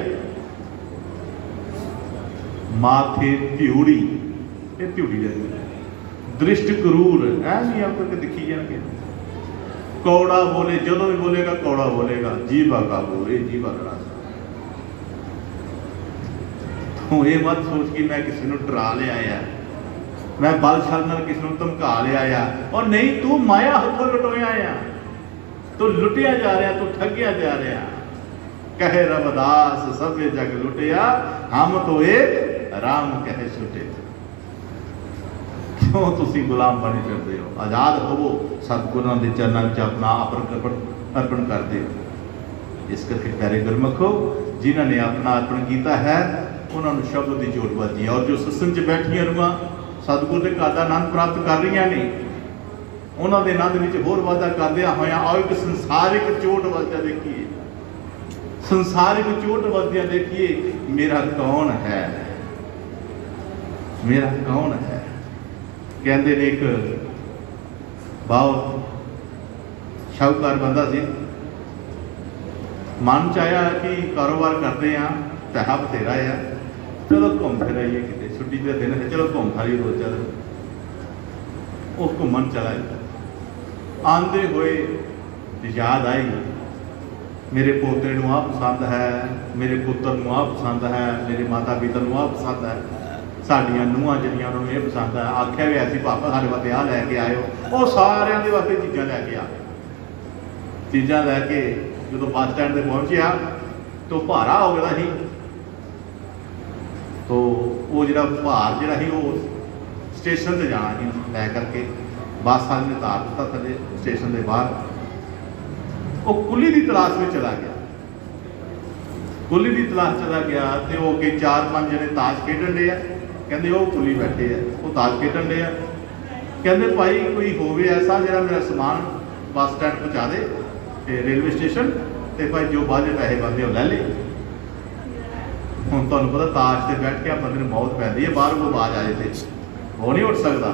माथे त्यूड़ी, ये त्यूड़ी दृष्ट करूर है नहीं आपको दिखी जाएंगे। कौड़ा बोले, जो भी बोलेगा कौड़ा बोलेगा, जीवा काबू, ये जीवा लड़ा। तो ये मत सोच कि मैं किसी को डरा लिया है, मैं बलशाल किसी को धमका लिया है, और नहीं, तू माया हथों लुटोया आ, तू लुटिया जा रहा, तू ठगिया जा रहा। कहे रविदास सबे जग लुटिया, हम तो एक राम कहे छुटे। क्यों तुसी गुलाम बने फिरदे हो? आजाद होवो, सतगुरां दे चरनां विच अपना अर्पण कर दे। इस करके प्यारे गुरमुखो, जिन्हां ने अपना अर्पण किया है उन्होंने शब्द की चोट बजी है, और जो सत्संग च बैठिया रूहां सतगुर के घर का आनंद प्राप्त कर रही ने, उन्होंने आनंद में होर वाधा करदिया होया आओ एक संसारिक चोट वजदा देखिए, संसारिक चोट वजदिया देखिए, मेरा कौन है, मेरा कौन है। कहते ने एक बहुत शाहूकार बंदा सी, मन च आया कि कारोबार करते हैं, पैसा बथेरा है, चलो घूम फिर आइए किते, छुट्टी के दिन है, चलो घूम फिर दो चार। वो घूमन चला गया, आंदे हुए याद आई, मेरे पोते नूं आ पसंद है, मेरे पुत्र नूं आ पसंद है, मेरे माता पिता नूं आ पसंद है, साडियां नूहां जिहड़ियां उन्होंने ये पसंद है। आख्या भी ऐसी पापा साढ़े वास्ते आ लैके आयो, वो सारियां दे वास्ते चीज़ां लैके आ, चीज़ां लैके जो बस स्टैंड पर पहुंचिया तो भारा हो गया ही, तो वो जो भार जो ही वो स्टेशन से जाना ही लै करके बस वाले ने तार दिता थले स्टेशन के बाहर। वो कुली की तलाश में चला गया, कुली की तलाश चला गया, तो वो अगे 4-5 जने ताश खेडन डे आ, कहते वो कुली बैठे है, वो ताश खेडन डे आ, कहते भाई कोई होवे ऐसा जरा मेरा समान बस स्टैंड पहुँचा दे रेलवे स्टेशन, तो भाई जो बाद पैसे बनते हो लै ले। हुण तुहानूं पता ताश से बैठ के बंदे नूं मौत पैंदी है, बाहर कोई आवाज़ आ जाए वो नहीं उठ सकता।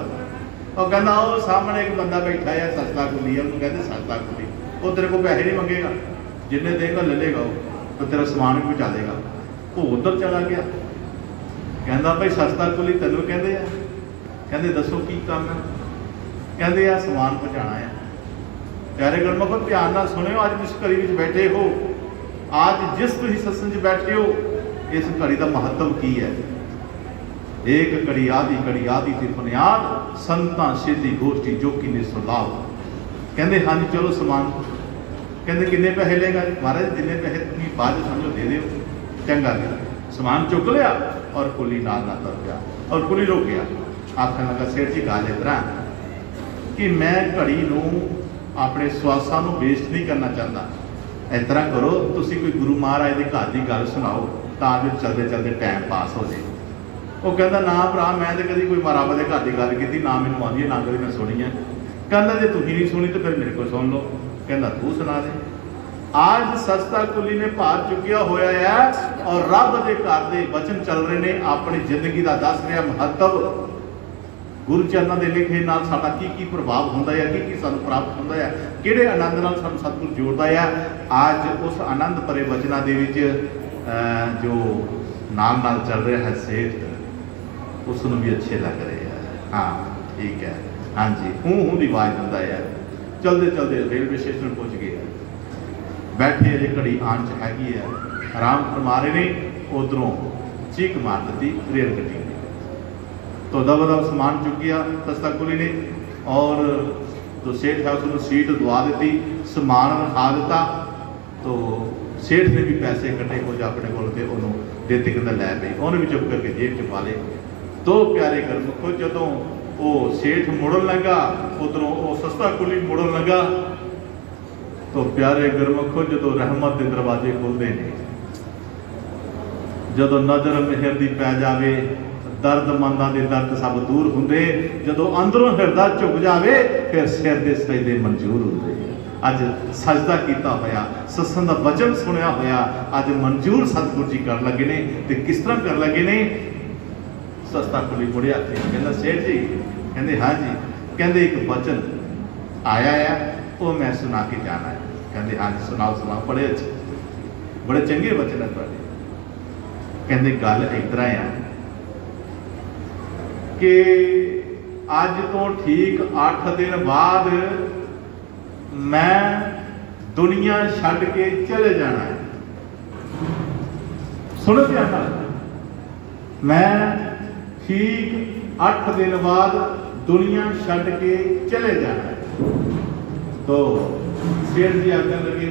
और कहना वो सामने एक बंदा बैठा है सस्ता कुली है, उन्होंने कहते सस्ता कुली, वो तेरे को पैसे नहीं मंगेगा, जिन्हें देगा ले लेगा तो तेरा समान भी पहुँचा देगा। वो उधर चला गया, कहता भाई सस्ता कुली तेनों कहते हैं, कहते दसो की काम है, कहते आ समान पहुँचाना है। प्यारे गुरमुखो ध्यान नाल सुनियो, अज जिस घड़ी में बैठे हो, आज जिस तुसीं सत्संग बैठे हो, इस घड़ी का महत्व की है। एक घड़ी आदि थी बुनियाद, संतां सिद्धि गोष्ठी जो कि ने सुलाभ। कहते हाँ जी चलो समान, कहते किन्ने पैसे लेगा? महाराज जिन्ने पैसे तुम बाद समझो दे दो, चंगा गया। समान चुक लिया और कुली नाल ना तर गया, और कुली रुक गया। आखन लगा सेठ जी गल इस तरह कि मैं घड़ी नूं अपने स्वासां नूं वेस्ट नहीं करना चाहता, इस तरह करो तुसीं कोई गुरु महाराज के घर की गल सुनाओ ताकि चलते चलते टाइम पास हो जाए। वो कहता ना भरा मैं तो कभी कोई रब के घर की गल की ना मैनूं आती है ना कभी मैं सुनी है। कहता जे तुसीं नहीं सुनी तो फिर मेरे को सुन लो, कहता तू सुना दे। आज सस्ता कुली ने भार चुकिया होया है और रब के घर के वचन चल रहे हैं, अपनी जिंदगी का दस रहा महत्व, गुरु चरणों के लिखे नाल साडा की प्रभाव होंदा है, की सानूं प्राप्त होंदा है, किहड़े आनंद नाल सानूं सतगुर जोड़दा है। आज उस आनंद भरे वचनां दे विच जो नाल नाल चल रहा है सेठ, उसनूं भी अच्छे लग रहे हैं। हाँ ठीक है, हाँ जी हूँ की आवाज़ दिंदा है। चलते चलते रेलवे स्टेशन पहुँच गए, बैठे अजे घड़ी आन च हैगी है, आराम फरमा रहे ने, उधरों चीक मार दी रेल गड्डी ने। तो दब दब समान चुकिया सस्ता कुली ने, और जो सेठ है उसने सीट दवा दी, समान रखा दिता। तो सेठ ने भी पैसे कटे कुछ अपने को देते, कहता लै पई, उन्हें भी चुप करके जेब च पा ले। तो प्यारे गुरमुखो जदों वो सेठ मुड़न लगा, उधरों वो सस्ता कुली मुड़न लगा, तो प्यारे गुरमुखो जदों रहमत के दरवाजे खुलते हैं, जदों नजर मेहर दी पै जावे, दर्द मंदा के दर्द सब दूर होंगे, जदों अंदरों हिरदा झुक जाए फिर सिर के सजदे मंजूर होंगे। अज सजदा किया होया, सत्संग का वचन सुनिया होया, अज मंजूर सतगुरु जी कर लगे ने। तो किस तरह कर लगे ने? सस्ता कुली मुड़िया थे, कहना सेठ जी, कहते हाँ जी, कहते एक वचन आया है वो मैं सुना के जाना है। कहते हाँ जी सुनाओ सुनाओ, बड़े अच्छे बड़े चंगे वचन है तुहाडे। कहते गल इस तरह है कि अज तो ठीक 8 दिन बाद मैं दुनिया छड्ड के चले जाना है। सुनो ध्यान नाल, मैं ठीक 8 दिन बाद दुनिया छड्ड के चले जाना है। तो सेठ जी आखन लगे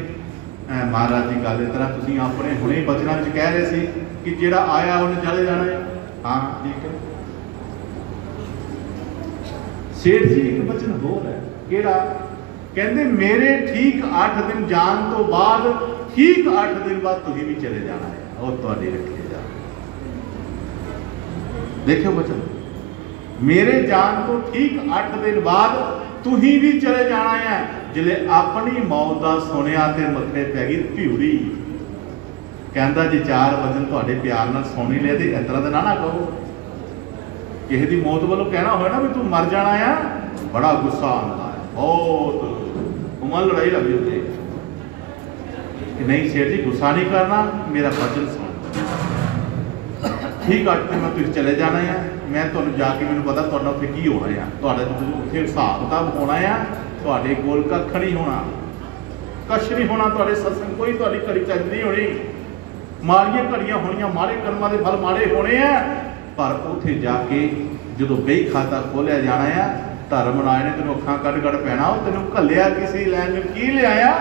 महाराज जी गल इस तरह तुसीं अपने हुणे बचनां विच कह रहे सी कि जिहड़ा आया उन्हें चले जाना है। हाँ ठीक है। सेठ जी एक वचन होर है, किहड़ा? कहते मेरे ठीक 8 दिन जान तो बाद ठीक 8 दिन बाद तुसीं भी चले जाना है और तुहाडी रखे जा। देखो वचन, मेरे जान तो ठीक 8 दिन बाद तुसीं भी चले जाना है। जिले अपनी मौत का सुनिया तो मथे पै गई ध्यूड़ी। कहता जी 4 वचन तुहाडे प्यार नाल सुन ही लिया तो इस तरह ना कहो। किसी की मौत वालों कहना हो ना भी तू मर जाना है, बड़ा गुस्सा आता है, बहुत उमर लड़ाई लगी होती है। नहीं सेठ जी गुस्सा नहीं करना, मेरा वचन सुन। ठीक 8 दिन में तुम चले जाना है, मैं तुहानूं जाके मैनूं पता तुहाडा उत्थे की होना है, तुहाडा उत्थे हिसाब किताब होना है, तुहाडे कोल कख नहीं होना, कछ नहीं होना, तुहाडे सत्संग कोई तुहाडी घड़ी चज नहीं होनी, माड़ियां घड़ियां होनियां, माड़े कर्मां दे फल माड़े होने हैं। पर उत्थे जाके जो बही खाता खोलिया जाना है, धर्म राज ने तेनों अखां कढ़ कढ़ पैना, वो तेनों घल्लिया किसी लैन की लिया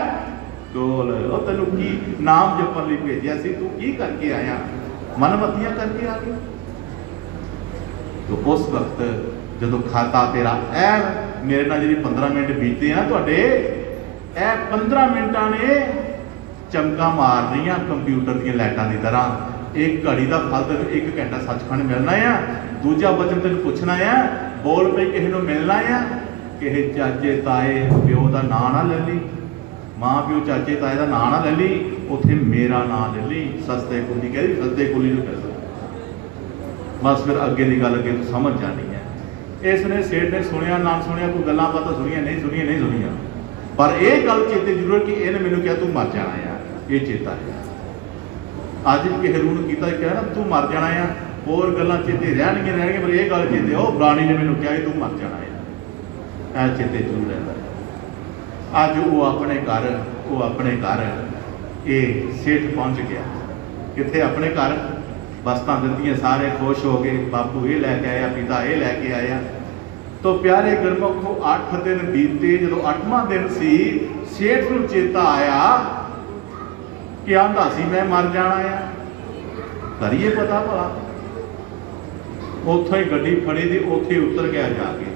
कोल, वो तेनों की नाम जपन लई भेजिया सी, तू की करके आया? मनमतियां करके आ गया। तो उस वक्त जो खाता तेरा मेरे नाल जी 15 मिनट बीते हैं तुहाडे, 15 मिनटां ने चमका मारनियां कंप्यूटर दी लाइटां की तरह। एक घड़ी का फल तेन 1 घंटा सचखंड मिलना है, दूजा वचन तेन पूछना है, बोल पे किसी को मिलना है, किसी चाचे ताए प्यो का नां ना ले ली, माँ प्यो चाचे ताए का नां ना ले ली, उत्थे मेरा नां ले ली। सस्ते कुली कह सस्ते कुली को कहते, बस फिर अगे की गल अगे तो समझ जानी है। इसने सेठ ने सुनिया ना सुनिया, कोई गल्लां बातां सुनिया नहीं सुनिया नहीं सुनिया, पर यह गल चेते जरूर कि इन्हें मैनूं क्या तू मर जाना है, ये चेता है। अज किसी रूह नूं कीता कह ना तू मर जाना है, होर गल्लां चेते रहणगियां, पर यह गल चेते हो फलानी ने मैनूं कहा तू मर जाना है, ऐ चेते जरूर रहता है। अज वो अपने घर ये सेठ पहुँच गया, कित्थे अपने घर बस्तां दित्तियां, सारे खुश हो गए, बापू ये लैके आया, पिता ये लैके आया। तो प्यारे गुरमुखो 8 दिन बीते, जो 8वां दिन सी, सेठ नूं चेता आया कि आंदा सी मैं मर जाना है, करिए पता भला। उत्थों ही गड्डी फड़ी थी, उत्थे उतर गया जाके।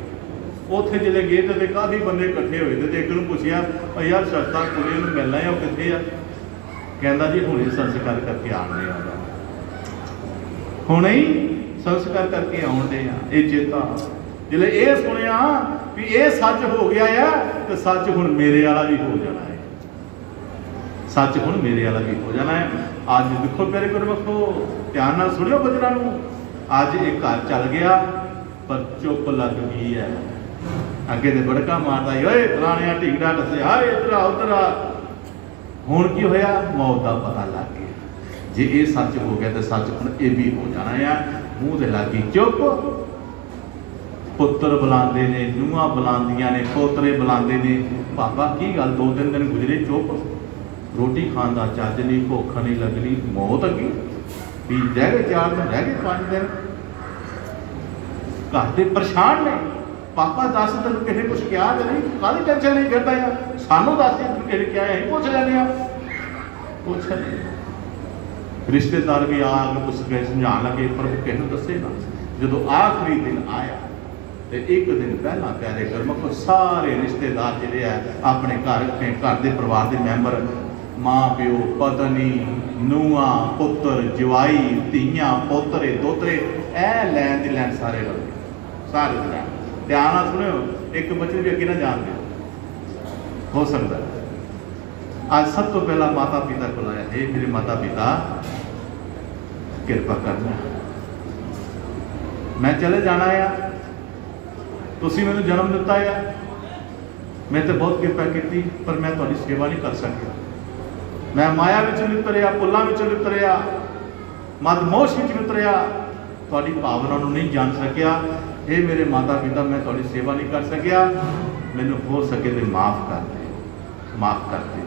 उत्थे जिले गए तो काफ़ी बंदे इकट्ठे हुए थे, एक नूं पुछया यार सस्ता कुड़ी नूं मिलना है, वो कित्थे आ? कहंदा जी हुणे संस्कार करके आने आ, हुणे ही संस्कार करके आउंदे आ। ये चेता जिले ये सुनिया भी ये सच हो गया है, तो सच हुण मेरे वाला भी हो जाना है, सच हुण मेरे वाला भी हो जाना है। अज देखो प्यारे गुरमुखो ध्यान नाल सुनियो बचना नूं, अज एक घर चल गया पर चुप लग गई है। अगे तो बड़का मारदा ओए फलाणिया ढींगड़ा दस्सिया हाय इधर आ उधर आ, हुण की होया? मौत का पता लग गया। जे ये सच हो गया तो सच हुण ये भी हो जाना है। मूँह ते लगी चुप, पुत्र बुलाते ने, नूहां बुलांदियां ने, पोतरे बुलाते ने, पापा की गल 2-3 दिन गुजरे चुप, रोटी खान का चज नहीं, भुख नहीं लगनी, मौत अगे भी रह गए 4 दिन, रह गए 5 दिन, घर के परेशान ने। पापा दस तेन किसी कुछ कहा तो नहीं, काहदी टेंशन नहीं करता है, सानू दस किसी क्या है पूछ लेने, कुछ नहीं। रिश्तेदार भी आके कुछ समझा लगे पर किसी को दसे ना। जो आखिरी दिन आया तो एक दिन पहला प्यारे गुरमुख सारे रिश्तेदार जिहड़े है अपने घर के परिवार के मैंबर, माँ प्यो, पत्नी, नूहां, पुत्र, जवाई, धीआं, पोतरे, दोतरे, ऐ लैन दी लैन सारे लगे, सारे लैन। ध्यान नाल सुनियो, एक बच्चे भी अगे ना जान दो, हो सकता है आज सब तो पहला माता पिता को लाया, हे मेरे माता पिता कृपा करना, मैं चले जाना आ, तुसी मैनू जन्म दिता है, मैं तो बहुत कृपा की पर मैं तुहाडी सेवा नहीं कर सकिया, मैं माया विचों लितरिया, पुल्लां विचों लितरिया, मदमोश विच लितरिया, तुहाडी भावना नूं नहीं जान सकिया। हे मेरे माता पिता मैं तुहाडी सेवा नहीं कर सकिया, मैनू हो सके तो माफ़ कर दे, माफ़ कर दे।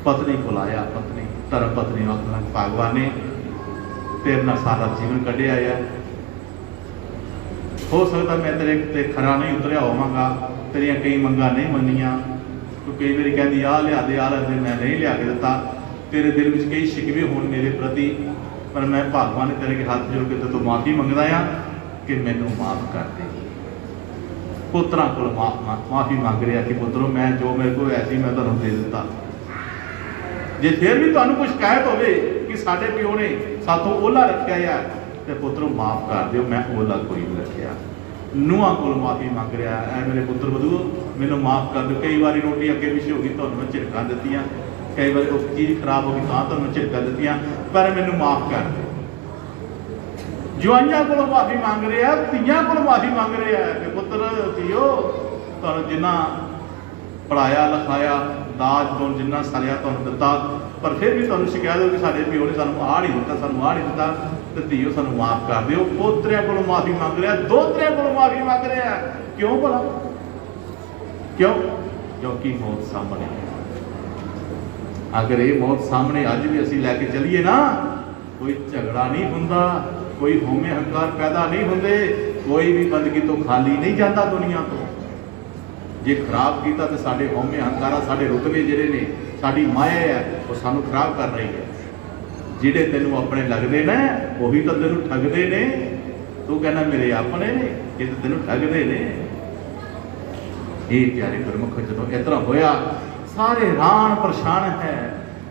पत्नी को लाया, पत्नी धर्म पत्नी वक्त भगवान ने तेरे नाल सारा जीवन कढ़िया है, हो सकता मैं तेरे ते खरा नहीं उतरिया होवांगा, तेरिया कई मंगां नहीं मनिया, तू कई बार कहती आ लिया दे मैं नहीं लिया के दिता, तेरे दिल में कई शिकवे होण मेरे प्रति, पर मैं भगवान ने तेरे के हाथ जोड़ के तो माफ़ी मंगदा आ कि मैनू माफ़ कर दे। पुत्रां कोल माफ़ी मंग रहा कि पुत्रो मैं जो मेरे को ऐसी मैं तुहानूं दे दिता, जे फिर भी तुहानूं कोई शिकायत होवे कि साडे पिओ ने साथों ओला रखिया है तो पुत्रो माफ़ कर दिओ, मैं ओला कोई नहीं रखिया। नूहां कोल माफ़ी मंग रहा है, मेरे पुत्र वधू मैनू माफ़ कर दो, कई बार रोटी अगे पिछे हो गई तुहानूं मैं झिड़कां दित्तियां, कई बार कोई चीज़ खराब हो गई तां तुहानूं झिड़कां दित्तियां, पर मैनू माफ़ कर दो। जवाइयां कोलों माफ़ी मंग रहा, धीआं कोलों माफ़ी मंग रहा है कि पुत्र धीओ तुहानूं जिन्ना पढ़ाया लिखाया दाज दोन जिन्ना सारिया तुहानूं दिता, पर फिर भी तुहानूं शिकायत हो कि साडे पिओ ने सानूं आ नहीं दिता, सानूं आ नहीं दिता, तो धीओ सानूं माफ़ कर दिओ। पोतरियां कोलों माफ़ी मंग रहा, दोहतरियां कोलों माफ़ी मंग रहा, क्यों भला? क्यों? क्योंकि मौत सामने है। अगर ये मौत सामने अज भी असीं लैके चलीए ना, कोई झगड़ा नहीं हुंदा, कोई होमे हंकार पैदा नहीं होंदे, कोई भी बंदगी तो खाली नहीं जाता दुनिया तो। जे खराब किया तो साढ़े होमे हंकारा साढ़े रुतबे जिहड़े ने साड़ी माया है वो सानू खराब कर रही है। जिहड़े तेनों अपने लगते ने वही तो तेनों ठगते ने, तू कहना मेरे अपने ने, ये तो तेनों ठगते ने। ये प्यारे गुरमुख जो इस तरह होया सारे रान परेशान है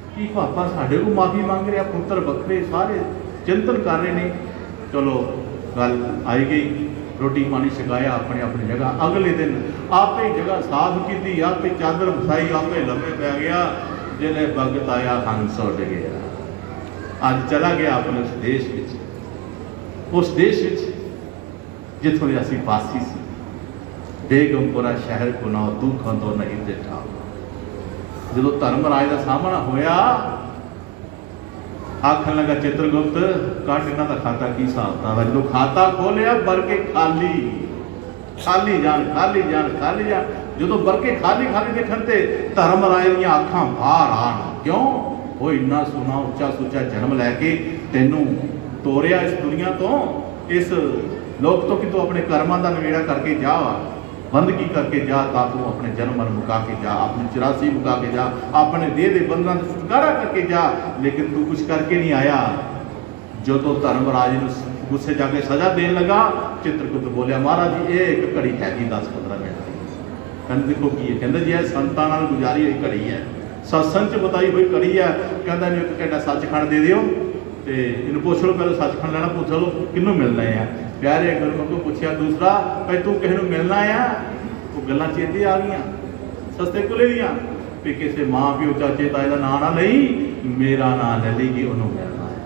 कि पापा साढ़े को माफ़ी मांग रहा, पुत्र बखरे सारे चिंतन कर रहे हैं। चलो गल आई गई, रोटी पानी छकाया अपने अपनी जगह, अगले दिन आपे जगह साफ की, आपे चादर बिछाई, आपे लम्बे पै गया, जिले भगत आया हंस उड़ गया। अज चला गया अपने उस देश विच, उस देश जिथों असी वासी सी, बेगमपुरा शहर को ना दुखों तो नहीं देखा। जो धर्मराज का सामना होया, आखन लगा चित्रगुप्त कट इन्हों का खाता की हिसाब था। जो खाता खोलिया बरके खाली खाली जान खाली जान खाली जान, जो बरके खाली खाली देखन ते धर्मराज दी अखां बाहर आन। क्यों? वो इन्ना सोना उच्चा सुच्चा जन्म लैके तेनों तोरिया इस दुनिया तो, इस लोक तो कि तू अपने कर्मां का नवेड़ा करके जा, बंदगी करके जा, ताकू अपने जन्म मर मुका के जा, अपनी 84 मुका के जा, अपने देह के बंधना से छुटकारा करके जा, लेकिन तू कुछ करके नहीं आया। जो तो धर्मराज ने गुस्से जाके सजा देने लगा, चित्रगुप्त बोलिया महाराज जी ये एक घड़ी हैगी 10-15 मिनट की। कहते देखो की है, कहते जी यह संतां नाल गुजारी हुई घड़ी है, सत्संग च बताई हुई घड़ी है। कहता नहीं एक घंटा सचखंड दे दिओ ते इन्हूं पुछ लो, पहले सचखंड लेना, पूछ लो किन्नू मिलना है। प्यारे गुरमुख को पूछा दूसरा भाई तू किसी को मिलना है, वो गल्लां चेते आ गई सस्ते कुले दियां भी किसी माँ प्यो चाचे ताए का नाम ना लई, मेरा नाम ले ली कि उन्होंने मिलना है।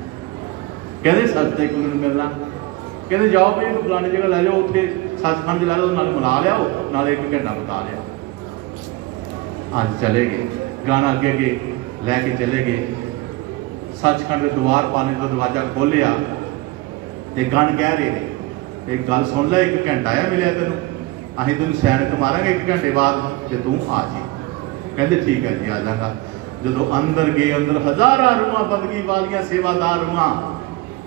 कहते सस्ते कुले मिलना, कहते जाओ भाई फलानी जगह लै जाओ, उत्थे सचखंड लै जाओ, नाले मिला लियाओ, नाले एक घंटा बिता लिया। अज चले गए, गाना अगे अगे लैके चले गए, सचखंड के द्वार पाने का दरवाजा खोलिया ते गण कह रहे हैं एक गल सुन ले, एक घंटा है मिले तेन, अं तेन सैनक मारांगे 1 घंटे बाद तो तू आ जी। कहते ठीक है जी आ जागा। जो अंदर गए, अंदर हज़ारां रूहां बंदगी वालियां सेवादार रूहां,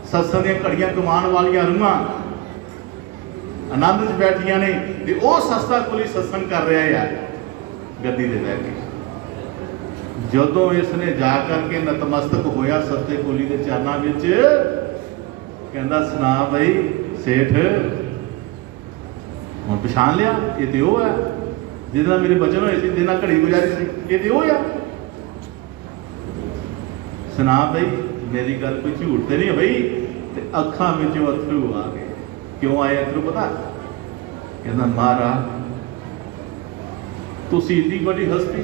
सत्संग दी घड़ियां कमान वालियां रूहां आनंद च बैठियां ने, ते वो सस्ता कुली सत्संग कर रहा है गद्दी दे लैके। जदों इसने जा करके नतमस्तक होया सस्ते कुली के चरणों में, कहता सुना भाई सेठ हम पछाण लिया, ये तो वो है जिसना मेरे बचन होए सी, जिन्ना घड़ी गुजारी सी, ये तो वो है। सुना भाई मेरी गल कोई झूठ तो नहीं है भाई। तो अखां में अथरू आ गए। क्यों आए अथरू पता? कहना महाराज तुसी इतनी बड़ी हस्ती,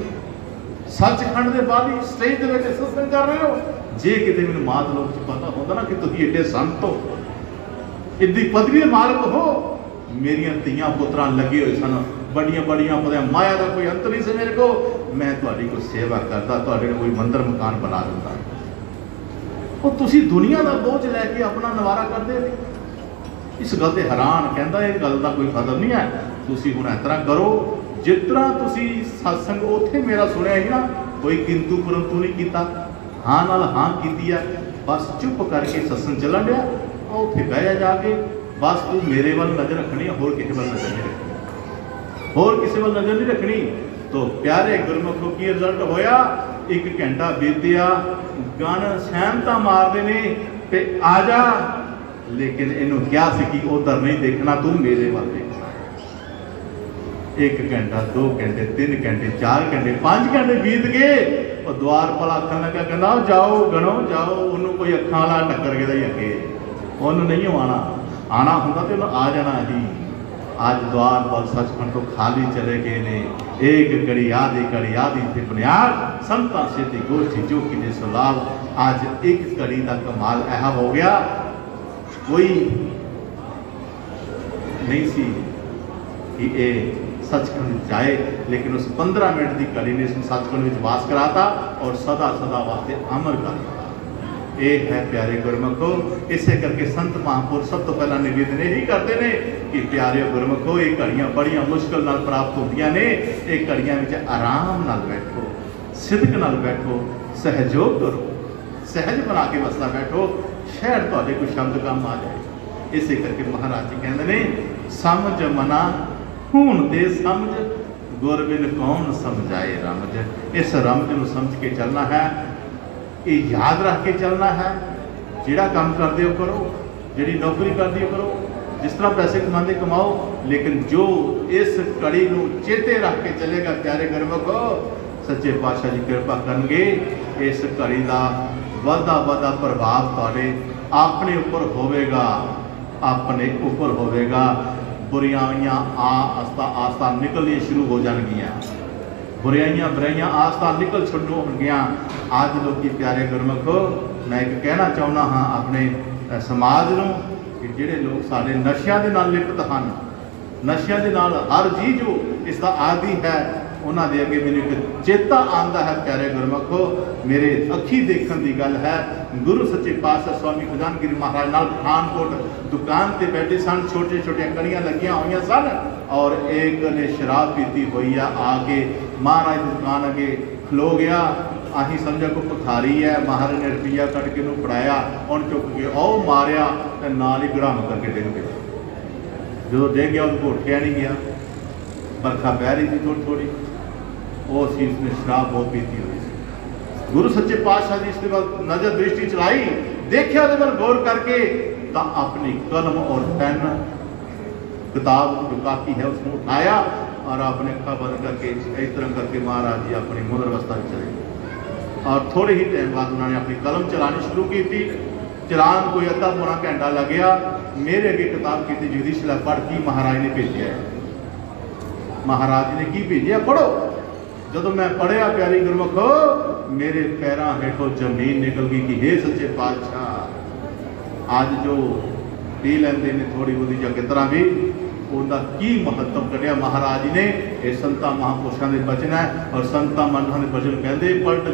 सचखंड के बाद ही स्टेज के सत्संग कर रहे हो। जे किते मैनूं मात लोक च पता होंदा ना कि तुसीं एडे संत हो, इद्दी पदवी दे मालक हो, मेरियां धीआं पुत्रां लगे हुए सन, बड़ियां बड़ियां पदवियां, माया का कोई अंत नहीं से मेरे को, मैं तुहाडी कोई सेवा करता, तुहाडे कोई मंदिर मकान बना दिंदा। ਉਹ ਤੁਸੀਂ ਦੁਨੀਆ ਦਾ ਬੋਝ ਲੈ ਕੇ ਆਪਣਾ ਨਿਵਾਰਾ ਕਰਦੇ ਨੇ। ਇਸ ਗੱਲ ਤੇ ਹੈਰਾਨ ਕਹਿੰਦਾ ਇਹ ਗੱਲ ਦਾ ਕੋਈ ਕਦਰ ਨਹੀਂ ਹੈ। ਤੁਸੀਂ ਹੁਣ ਇਸ ਤਰ੍ਹਾਂ ਕਰੋ, ਜਿਸ ਤਰ੍ਹਾਂ ਤੁਸੀਂ ਸਤਸੰਗ ਉੱਥੇ ਮੇਰਾ ਸੁਣਿਆ ਸੀ ਨਾ, ਕੋਈ ਕਿੰਤੂ ਪਰੰਤੂ ਨਹੀਂ ਕੀਤਾ, ਹਾਂ ਨਾਲ ਹਾਂ ਕੀਤੀ ਹੈ, ਬਸ ਚੁੱਪ ਕਰਕੇ ਸਤਸੰਗ ਚੱਲਣ ਡਿਆ, ਉੱਥੇ ਬਹਿ ਜਾ ਜਾ ਕੇ, ਬਸ ਤੂੰ ਮੇਰੇ ਵੱਲ ਨਜ਼ਰ ਰੱਖਣੀ ਹੈ, ਹੋਰ ਕਿਸੇ ਵੱਲ ਨਜ਼ਰ ਨਹੀਂ ਰੱਖਣੀ, ਹੋਰ ਕਿਸੇ ਵੱਲ ਨਜ਼ਰ ਨਹੀਂ ਰੱਖਣੀ। तो प्यारे गुरमुखों की रिजल्ट होया, 1 घंटा बीतिया, गण सहमता मारते ने ते आ जा, लेकिन इनू क्या सी कि उधर नहीं देखना, तू मेरे वाल देखना। 1 घंटा 2 घंटे 3 घंटे 4 घंटे 5 घंटे बीत गए, और द्वार पर आखन लगा, कहना जाओ गणो जाओ, उन्होंने कोई अखा वाला टक्कर के अगे, उन्होंने नहीं आना, आना होंदा तो उन्होंने आ जाना ही। आज द्वार पर सचखंड तो खाली चले गए ने। एक कड़ी आदि थे बुनियाद संतां सिद्धि गोष्ठी जो कि जिस लाभ, आज एक कड़ी का कमाल यह हो गया, कोई नहीं सी कि ये सचखंड जाए, लेकिन उस 15 मिनट की कड़ी ने इसमें सचखंड में वास कराता और सदा सदा वास्ते अमर कर दिया। ये है प्यारे गुरमुखो, इसे करके संत महापुरुष सब तो पहला निवेदन यही करते हैं कि प्यारे गुरमुखो, ये घड़ियां बड़ियां मुश्किल नाल प्राप्त होंदियां ने, ये घड़ियां विच आराम नाल बैठो, सिदक नाल बैठो, सहयोग करो, सहज बना के वसदा बैठो, शायद तुहाडे कोई शब्द काम आ जाए। इसे करके महाराज जी कहते हैं, समझ मना हूण दे समझ, गुर बिन कौन समझाए रमझ। इस रमझ नूं समझ के चलना है, ये याद रख के चलना है। जिहड़ा काम करते हो करो, जिहड़ी नौकरी करते हो करो, जिस तरह पैसे कमाते कमाओ, लेकिन जो इस कड़ी नूं चेते रख के चलेगा, प्यारे गुरमुखो, सच्चे पातशाह जी कृपा करनगे, इस घड़ी का वधा प्रभाव तुहाडे अपने उपर होवेगा, अपने उपर होवेगा। बुराइयां आस्ता आस्ता निकलनी शुरू हो जाएगियां, बुराइयां आस्ता निकल छुड़ो होंगियां। आज लोग प्यारे गुरमुखो, मैं एक कहना चाहना हाँ अपने समाज नूं कि जिहड़े लोग साडे नशियां दे नाल लिप्त हन, नशियां दे नाल हर जी जो इसका आदि है, उन्हां दे अगे मैनूं एक चेता आंदा है, प्यारे गुरमुखो, मेरे अखी देखण दी गल है। गुरु सच्चे पातशाह स्वामी खजानगिरी महाराज नाल पठानकोट दुकान ते बैठे सन, छोटे छोटे कड़ियां लगियां हुई सन, और एक ने शराब पीती हुई आके महाराज दुकान अगे खलो गया। अहीं समझा को भिखारी है, महाराज ने रुपया कट के नूं फड़ाया, उन चुक के ओ मारिया ते नाल ही गड़ाम करके डिग गया। जो डिग गया उनको उठिया नहीं गया, बरखा बह रही थी थोड़ी थोड़ी, वो सी उसने शराब बहुत पीती हुई सी। गुरु सच्चे पातशाह जी इसके बाद नजर दृष्टि चलाई, देखा उहदे पर गौर करके, तो अपनी कलम और पेन किताब जो कापी है उसको उठाया और अपने अखा बंद करके इस तरह करके महाराज जी अपनी मुद्र अवस्था में चले गए। और थोड़े ही टाइम बाद उन्होंने अपनी कलम चलानी शुरू की थी। चलान कोई अद्धा पौना घंटा लग गया। मेरे अगे किताब की जगदीश पढ़ की महाराज ने भेजा है, महाराज ने की भेजा, पढ़ो। जो मैं पढ़िया प्यारी गुरमुखो, मेरे पैरों हेठों जमीन निकल गई कि हे सच्चे पातशाह, आज जो पी लेंदे ने थोड़ी बहुती या कितना भी, उनका की महत्व कढ़िया महाराज ने। ये संतां महापुरुषों के बचन है, और संतां महापुरुषों के बचन कहते पलट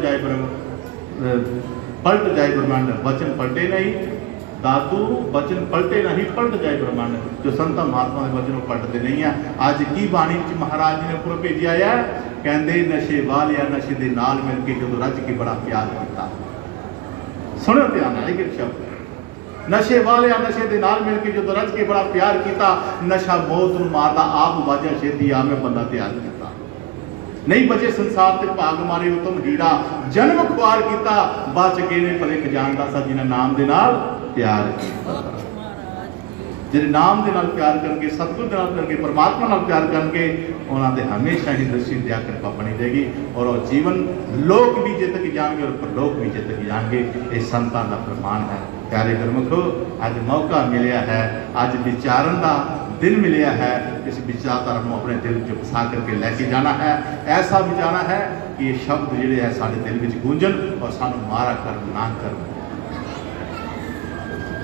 जाए ब्रह्मांड, बचन पलटे नहीं दादू, बचन पलटे नहीं, पलट जाए ब्रह्मांड। जो संतां महात्मा के बचन पलटते नहीं है। अज की बाणी महाराज ने उपर भेजा है, कहते नशे वालिया नशे के नाल मिल के जो रज के बड़ा प्यार किया। सुनो ध्यान है एक शब्द, नशे वाले नशे के नाल मिल के जो रज के बड़ा प्यार किया। नशा मौत नूं मारदा, आप वाजा छेदी आ मैं बंदा तैयार किया। नहीं बचे संसार के भाग मारे उत्तम हीरा, जन्म खुआर किया। बच गए ने भले खजानदा सा जिन्हें नाम के नाल प्यार किया। जिन्हें नाम के नाल प्यार करके, सतगुर के नाल करके, परमात्मा नाल प्यार करके, उन्होंने हमेशा ही दृष्टि दया कृपा बनी रहेगी। और वो जीवन लोक भी जित के जाएंगे और परलोक भी जित के जाएंगे। ये संतां का प्रमाण है। प्यारे गुरमुखो, अज मौका मिलया है, अज विचारन का दिन मिलया है। इस विचारधारा को अपने दिल च बसा करके लैके जाना है। ऐसा विचारना है कि ये शब्द जिहड़े है साडे दिल विच गूंजन और सानू माड़ा कर्म ना करन,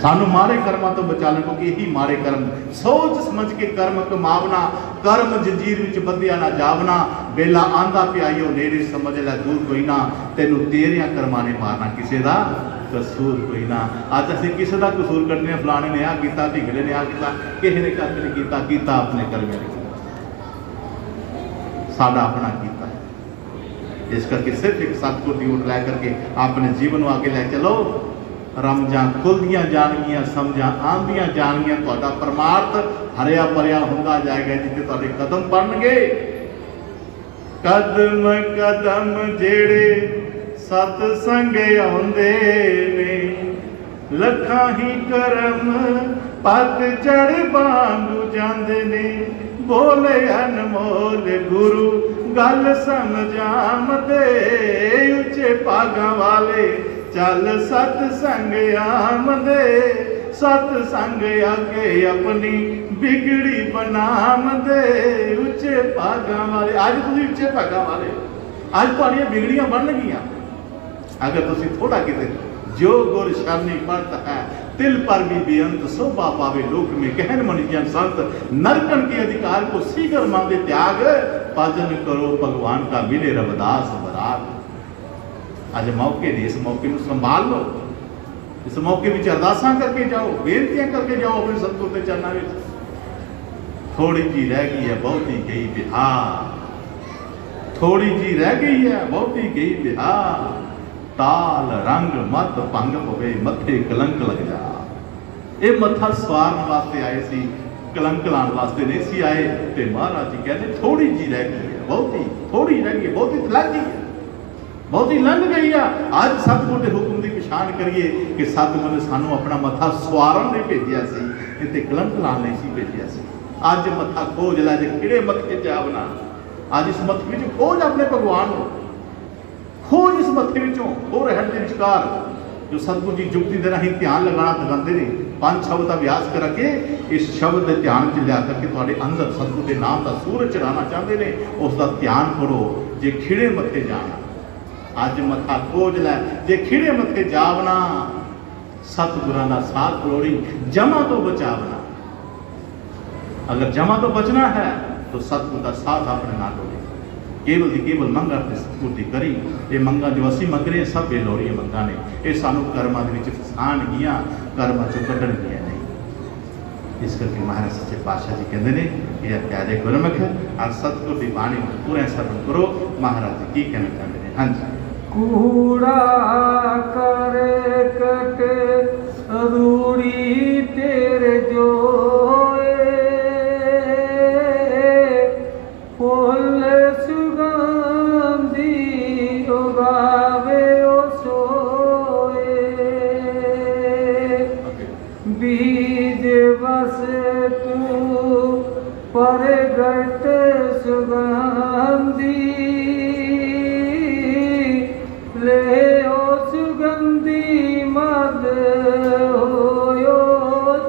सानू माड़े कर्मां तो बचा लें, क्योंकि यही माड़े कर्म सोच समझ के कर्म कमावना, कर्म जंजीर विच बंधिया ना जावना, बेला आंदा पियाईओ नेड़े समझ लै दूर कोई ना, तेनू तेरियां कर्मां ने मारना, किसी दा कसूर कोई ना। अज असीं किसी दा कसूर कड्ढने, फलाने ने आ कीता, ढिगले ने आ कीता, किसी ने कख नहीं कीता, कीता अपने कर्मां ने साडा अपना कीता। इस करके सिर्फ एक सतगुर दी ओट लै करके अपने जीवन को आगे लै चलो, रमजां खुलदियां जाणगियां, समझां आंदियां जाणगियां, तुहाडा परमार्थ हरिया भरिया हुंदा जाएगा जिथे तुहाडे कदम पड़नगे। कदम कदम जेड़े सतसंग आउंदे ने, लखां ही करम पत चढ़ वांगू जांदे ने, बोले अनमोल गुरु गल समझामदे, उच्चे भागां वाले चल सतसंग आमदे, सतसंग आके अपनी बिगड़ी बनामदे, उच्चे भागां वाले। अज तुसीं उच्चे भागां वाले, अज तुहाड़ियां बिगड़ियां बन गईयां अगर तुसीं थोड़ा किते जो गुर शरणी पढ़त है, तिल पर भी बेअंत शोभा पावे लोक में, कहन मनिजन संत नरकन के अधिकार को शीघ्र मांगे त्याग, भजन करो भगवान का मिले रविदास बराग। अज मौके ने, इस मौके को संभाल लो, इस मौके में अरदासां करके जाओ, बेनतियां करके जाओ अपने सतगुर के चरणों में। थोड़ी जी रह गई है बहुती गई बिहार, थोड़ी जी रह गई है बहुती गई बिहार, ताल रंग मत भंग पवे मथे कलंक लग जा। ये मत्था सवारन वास्ते आए सी, कलंक लाने वास्ते नहीं सी आए। ते महाराज जी कहते थोड़ी जी रह गई है, बहुती थोड़ी रह गई, बहुती लग गई है, बहुती लंघ गई है। अज सतगुर के हुक्म की पछाण करिए कि सतगुर ने सानू अपना मत्था सवारन नहीं भेजिया सी, इत्ते कलंक लाने नहीं सी भेजिया सी। अज मत्था खोज लै जे किहड़े मत्थे जावना, अज इस मत्थे विच खोज अपने भगवान को, खोज इस मत्थे विचों हो रहन दे विचकार जो सतगुर जी जुगती दे राही ध्यान लगाना दिखाते ने। 5 शब्द का अभ्यास करके इस शब्द के ध्यान च लिया करके तुहाडे अंदर सतगुर के नाम का सूरज चढ़ाना चाहते ने, उसका ध्यान करो। जे खिड़े मत्थे जाना, अज मत्था खोज लै, जे खिड़े मत्थे जावना, सतगुरां दा साथ फरोड़ी, जमा तो बचावना। अगर जमा तो बचना है तो सतगुर का साथ अपने नाल हो, केवल दी केवल मंगा अपने सतगुर दी करी। ये मंगा जो असीं मंग रहे सब बेलोड़िया मंगा ने, ये सानू कर्मां दे विच फसान गियां, कर्मां चों कड्ढण गियां नहीं। इस करके महाराज सच्चे पातशाह जी कहते हैं कि प्यारे गुरमुख और सतगुर की बाणी पूरे सरवण करो। महाराज जी की कहना चाहते हैं? हाँ जी। कूड़ा करे कटे रूड़ी तेरे जोए, फूल सुगंधी उगावे ओ सोए, बीज बस तू पर गट सुगंधी, ले ओ सुगंधी मद होयो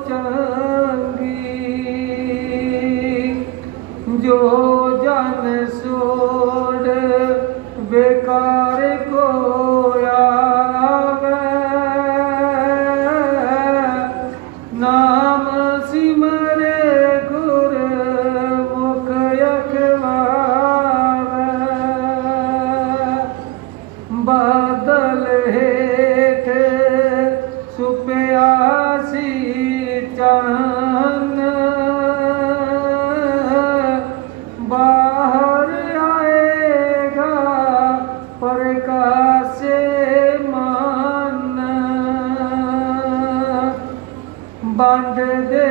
चंगी, जो जन सोड बेकार को आवे, नाम सिमरे गुर मुख अखवावे, बादल हेठ सुप्यासी चान, बाहर आएगा प्रकाश मान, बांध दे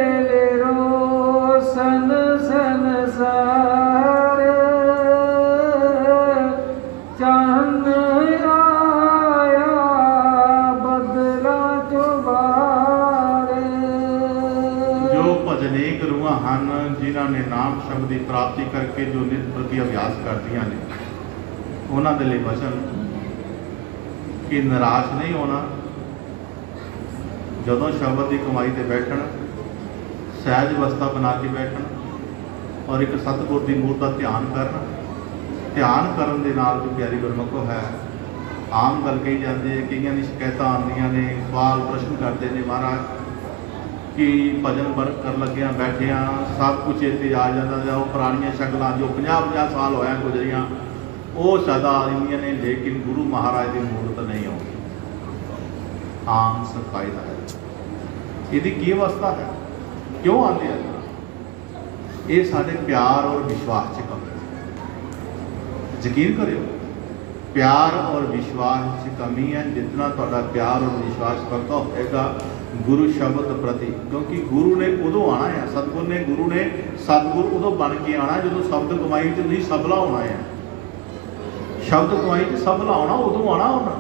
रोशन संसार, चांद आया बदला चुबार। जो भजनेक रूहां हन जिन्हां ने नाम शब्द की प्राप्ति करके जो नित प्रति अभ्यास करदियां ने, उन्हां दे लई वचन कि निराश नहीं होना। जदों शब्द की कमाई ते बैठण, सहज अवस्था बना के बैठण और एक सतगुर की मूर्त का ध्यान करना, ध्यान करन दे नाल जो प्यारी गुरमुखो है आम गल कही जाती है, कईयां दी शिकायतां आउंदियां ने, सवाल प्रश्न करते हैं महाराज कि भजन वर्क कर लग्या बैठे सब कुछ इत्थे आ जाता है, वो पुरानियां शक्लां जो 50-50 साल होया गुजरियां वो सदा आ रही ने, लेकिन गुरु महाराज की मूर्त नहीं आती। आम सफाई का है, इसकी की अवस्था है, क्यों आते हैं? ये साढ़े प्यार और विश्वास च कमी। यकीन करियो, प्यार और विश्वास च कमी है। जितना तुहाडा प्यार और विश्वास पक्का होएगा गुरु शब्द प्रति, क्योंकि गुरु ने उदों आना है, सतगुरु ने गुरु ने सतगुरु उदों बन के आना जो शब्द कमाई च तुसीं सबला होना है। शब्द कमाई च सबला होना उदों आना होना।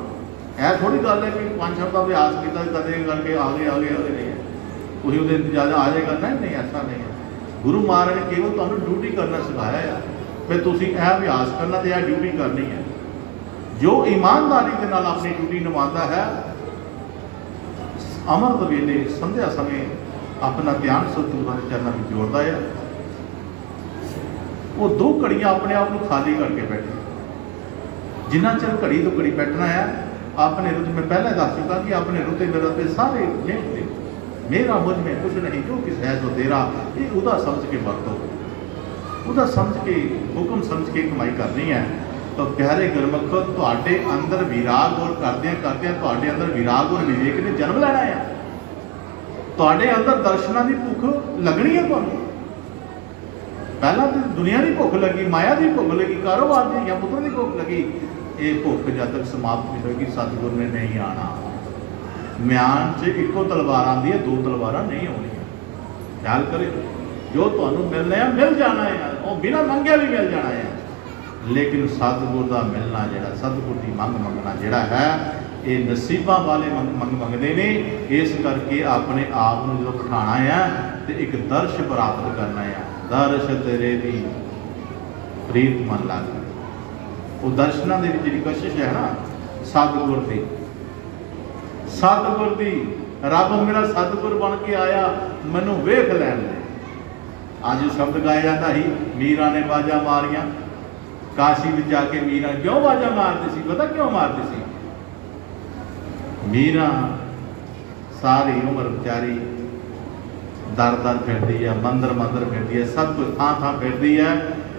ऐ थोड़ी गल है कि 5 शब्द का अभ्यास किया कदे करके आगे आगे आगे नहीं है, उसी वो इंतजार आ जाएगा। नहीं नहीं, ऐसा नहीं है। गुरु महाराज ने केवल तुहानूं ड्यूटी करना सिखाया है, फिर तुसीं यह अभ्यास करना तो यह ड्यूटी करनी है। जो ईमानदारी के नाल अपनी ड्यूटी निभाता है, अमृत वेले संध्या समय अपना ध्यान सतगुरु के चरणों में जोड़ता है, वो 2 घड़ियां अपने आप को खाली करके बैठे। जिन्ना चिर घड़ी तो घड़ी बैठना है अपने रुत में, पहले दस चुका कि अपने रुते मेरे रुते सारे मेरा मुझ में कुछ नहीं, जो किस है तो तेरा, ये उदा समझ के वरतो, उदा समझ के हुक्म समझ के कमाई करनी है। तो प्यारे गुरमुखो तुहाडे अंदर विराग और करदियां करदियां तुहाडे अंदर विराग और विवेक ने जन्म लेना है। तुहाडे अंदर दर्शनां दी भुख लगनी है। तुहानूं पहला तो दुनिया की भुख लगी, माया की भुख लगी, कारोबार की या पुत्र की भुख लगी। ये भुख जब तक समाप्त नहीं होगी सतगुरु ने नहीं आना। म्यान च इको तलवार आती है, 2 तलवार नहीं आनी। ख्याल करे, जो तुहानूं मिलना है मिल जाना है, और बिना मंगे भी मिल जाना है। लेकिन सतगुरु का मिलना जिहड़ा, सतगुरु की मंग मंगना जिहड़ा है, ये नसीबां वाले मंग मंगते हैं। इस करके अपने आप को जो बिठाना है तो एक दर्श प्राप्त करना है। दर्श तेरे दी प्रीत मन लग, वो दर्शना की जी कोशिश है ना, सतगुरु की, सतगुरु की, रब मेरा सतगुरु बन के आया, मैनू वेख लैन दे। अज शब्द गाया जाता ही, मीरा ने बाजा मारिया, काशी में जाके मीरा क्यों बाजा मारती सी? पता क्यों मारती सी? मीरा सारी उम्र बेचारी दर दर फिरती है, मंदिर मंदिर फिरती है, सब कुछ थां थां फिरती है,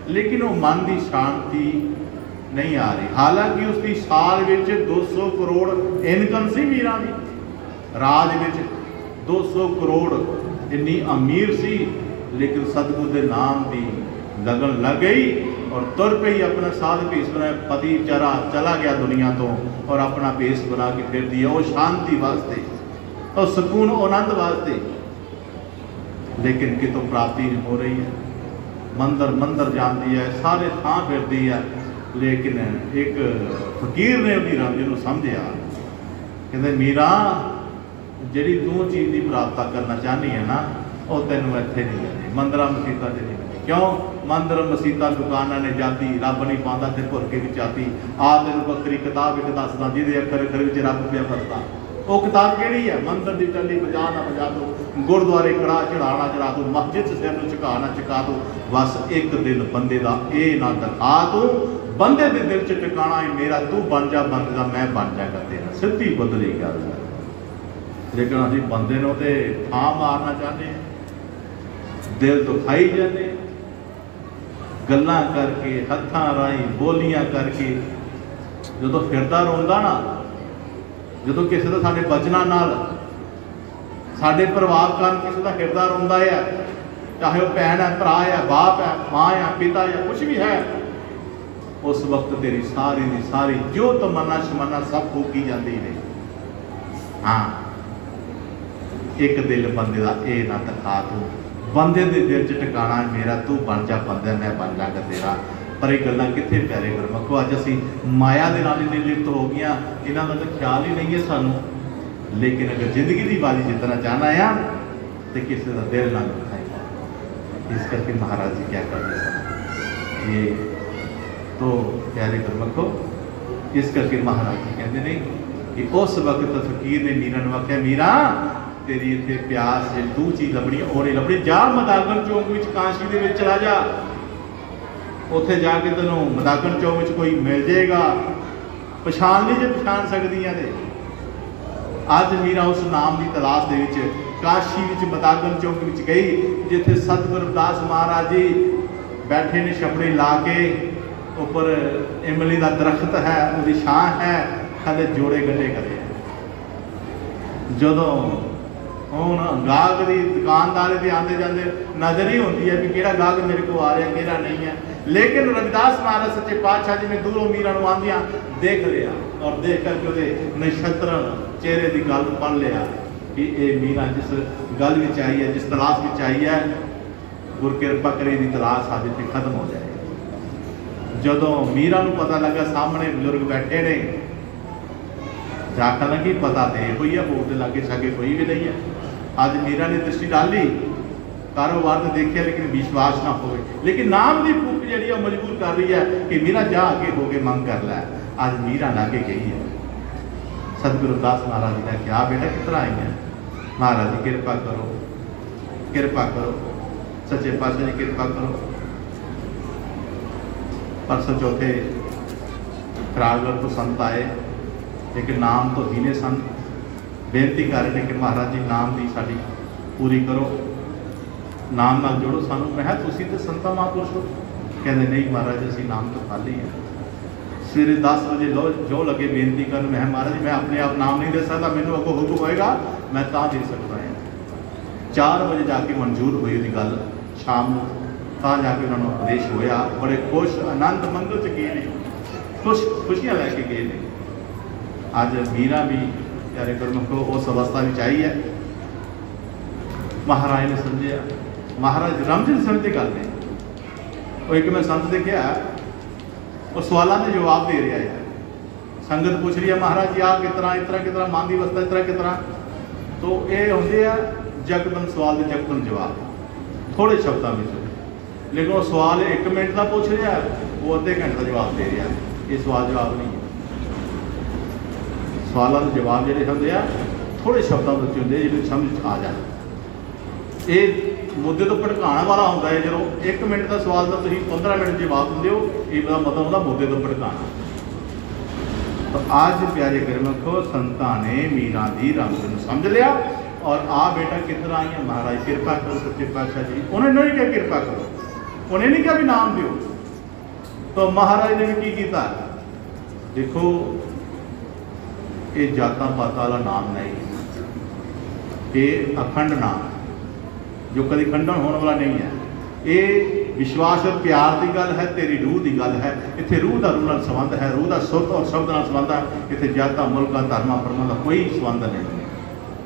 लेकिन वो मन की शांति नहीं आ रही। हालांकि उसकी साल में 200 करोड़ इनकम सी मीरा की, राज में 200 करोड़ इन्नी अमीर सी, लेकिन सतगुरु के नाम की लगन लग गई और तुर पे ही अपना साध भेस बनाया। पति चरा चला गया दुनिया तो और अपना भेस बना के फिर दिया, वो शांति वास्ते और सुकून आनंद वास्ते, लेकिन कितों प्राप्ति नहीं हो रही है। मंदिर मंदिर जाती है, सारे थां फिरती है, लेकिन एक फकीर ने उन्हें रामजी को समझिया, कहते मीरा जी तू चीज़ की प्राप्त करना चाहनी है ना, वो तेनों इत्थे नहीं मिलनी, मंदिर मसीता से नहीं मिलनी। क्यों? मंदिर मसीता दुकाना ने जाती, रब नहीं पाता ते भुर के भी आती। आ तेन बकरी किताब एक दसदा जिहदे अखर अखर विच रब पिया फसदा, वो किताब किहड़ी है? मंदिर की टली बजा ना बजा दो, गुरुद्वारे कड़ा चढ़ाना चढ़ा दो, मस्जिद सिर में झुका ना झुका दो, बस एक दिल बंदे का ये ना दिखा दो, बंदे के दिल च टिकाना है मेरा, तू बन जा बंदे का, मैं बन जाएगा तेरा। सीधी बदली गल है। लेकिन अभी बंदे नूं ते थां मारना चाहते हैं, दिल दुखाई जाते, गल्लां करके, हत्थां राही बोलियां करके, जो फिरदा रोंदा ना, जो किसी का साडे बचना नाल साडे प्रभाव कारण किसी का फिरदा रोंदा है, चाहे वह भैन है, भरा है, बाप है, माँ है, पिता है, कुछ भी है, उस वक्त तेरी सारी की सारी जो तमन्ना शमन्ना सब फूकी जाती है। हाँ, एक दिल बंदे का ये ना दिखा तू, बंदे के दिल च टिकाना है मेरा, तू बन जा बंदे, मैं बन जागा तेरा। पर ये गल्लां कित्थे प्यारे गुरमुखो, अज असीं माया दे नाल इन्ने लिप्त हो गए, इन्हां दा तां ख्याल ही नहीं है सानूं। लेकिन अगर जिंदगी की बाजी जितना चाहना है तो किसी का दिल ना दुखाएगा। इस करके महाराज जी क्या करते हैं ये तो प्यारे गुरमुखो, इस करके महाराज जी कहते हैं कि उस वक्त फकीर ने मीरा नूं आख्या, मीरा तेरी इत्थे प्यास है, 2 चीज़ लभनी और लभनी, जा मदागल चौक में काशी दे विच चला जा, उत्थे जाके तेनों मदागन चौक में कोई मिल जाएगा, पछाण ली जे पछाण सकदियां ने। अज मीरा उस नाम की तलाश दे विच काशी विच मदागन चौक विच गई, जिथे सतगुरु रविदास महाराज जी बैठे ने छपड़ी ला के, ऊपर इमली का दरख्त है, उसकी छां है, थले जोड़े गड्ढे करे। जदों हुण गाहक की दुकानदारी की आते जाते नज़र ही होती है भी किहड़ा गाहक मेरे को आ रहा किहड़ा नहीं है, लेकिन रविदास महाराज सच्चे पातशाह जी ने दूरों मीरा नूं आंदियां देख लिया और देख करके उहदे नक्षत्रण चेहरे की गल पढ़ लिया कि ये मीरा जिस गल विच आई है, जिस तलाश विच आई है, गुर किरपा करे दी तलाश आज इत्थे खत्म हो जाए। जदों मीरा नूं पता लगा सामने बुजुर्ग बैठे ने, जाकर लगी पता तो यह है, बोल के लागे छागे कोई भी नहीं है। अज मीरा ने दृष्टि डाली, कारोबार तो देखिए लेकिन विश्वास ना हो, लेकिन नाम की भूख जी मजबूर कर रही है कि मीरा जा आगे हो के मंग कर लै। अज मीरा लागे गई है, सतगुरु रविदास महाराज जी ने कहा बेटा कितना आई है, महाराज जी कृपा करो, कृपा करो, सच्चे पातशाह जी कृपा करो। परसों चौथे खरागढ़ तो संत आए, लेकिन नाम तो ही ने संत बेनती कर रहे हैं कि महाराज जी नाम की साड़ी पूरी करो, नाम नाल जोड़ो सानू। मैं तुसी तो संता महापुरुष हो, कहते नहीं महाराज असी नाम तो खाली है। सवेरे 10 बजे जो लगे बेनती कर, मैं महाराज जी मैं अपने आप नाम नहीं दे सकता, मैनू अगों हुक्म होएगा मैं तां दे सकता है। 4 बजे जाके मंजूर हुई उसकी गल, शाम तां जाके उन्होंने उपदेश होया, बड़े खुश आनंद मंगल च गए ने, खुशियां लैके गए ने। अज मीरा भी प्यारे गुरमुखो उस अवस्था में आई है, महाराज ने समझिया, महाराज रामचंद्र समझते गल ने। वो एक मैं संत देखा, वो सवालों के जवाब दे रहा है, संगत पूछ रही है महाराज जी आ कितना इतना कितना मन की अवस्था इतना कितना, तो ये होंगे जकदम सवाल के जकदम जवाब थोड़े शब्दों में, लेकिन वो सवाल 1 मिनट का पूछ रहा है, वो अद्धे घंटे का जवाब दे रहा है। ये सवाल जवाब नहीं है, सवालों के जवाब जोड़े होंगे थोड़े शब्दों के होंगे जिन्हें समझ आ जाए। ये मुद्दे तो भड़काने वाला होता है, जो 1 मिनट का सवाल का तुम 15 मिनट जवाब देंगे हो, ये मतलब होता मुद्दे तो भड़काना। तो आज प्यारे गुरमुखो संतां ने मीरा दी रामचंद्र समझ लिया, और आ बेटा कितना आई है, महाराज कृपा करो सच्चे पातशाह जी। उन्होंने नहीं क्या कृपा करो, उन्हें नहीं क्या भी नाम दो, तो महाराज ने भी की किया, देखो ये जाता पाता वाला नाम नहीं, ये अखंड नाम जो कभी खंडन होने वाला नहीं है। ये विश्वास और प्यार की गल है, तेरी रूह की गल है। इतने रूह का रूह नाल संबंध है, रूह का सुख और शब्द नाल संबंध है। इतने जाता मुल्क धर्म परम का कोई संबंध नहीं।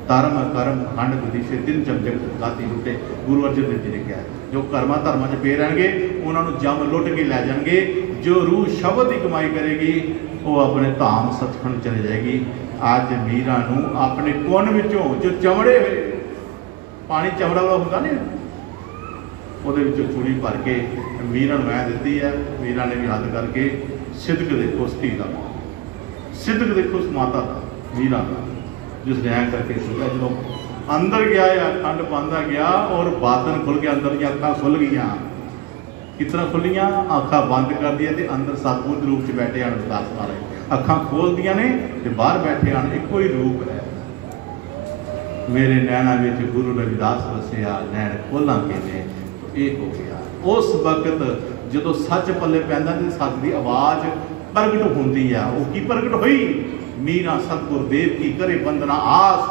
धर्म कर्म खंड विदिशे दिन जग गाती लुटे, गुरु अर्जन देव जी ने कहा, जो कर्मा धर्म च पे रहेंगे उन्होंने जम लुट के लै जाएंगे। जो रूह शब्द की कमाई करेगी वो अपने धाम सचखंड चले जाएगी। अज मीरा नूं अपने पुन विचों जो चमड़े हुए पानी चमड़ा वाला होंदा ने, ਉਹਦੇ ਵਿੱਚੋਂ ਚੂੜੀ भर के मीरा मैं दी है। मीरा ने भी हद करके सिदक देखो उस धी का, सिदक देखो उस माता का, मीरा का, जिसने ऐ करके सुना जो अंदर गया या खंड पाँदा गया और बातन खुल गया, अंदर की अखा खुल गई। कितना खुलियाँ, अखा बंद कर दिया तो अंदर सतगुर रूप से बैठे हैं रविदास महाराज, अखा खोल दिया ने तो बाहर बैठे हैं, एको ही रूप है। मेरे नैना में गुरु रविदास वसिया, नैन खोला के ये हो गया। उस वक्त जो सच पल्ले पैंदा तो सच की आवाज़ प्रगट होती है। वो की प्रगट हुई, मीरा सतगुरुदेव की करे बंदना आस,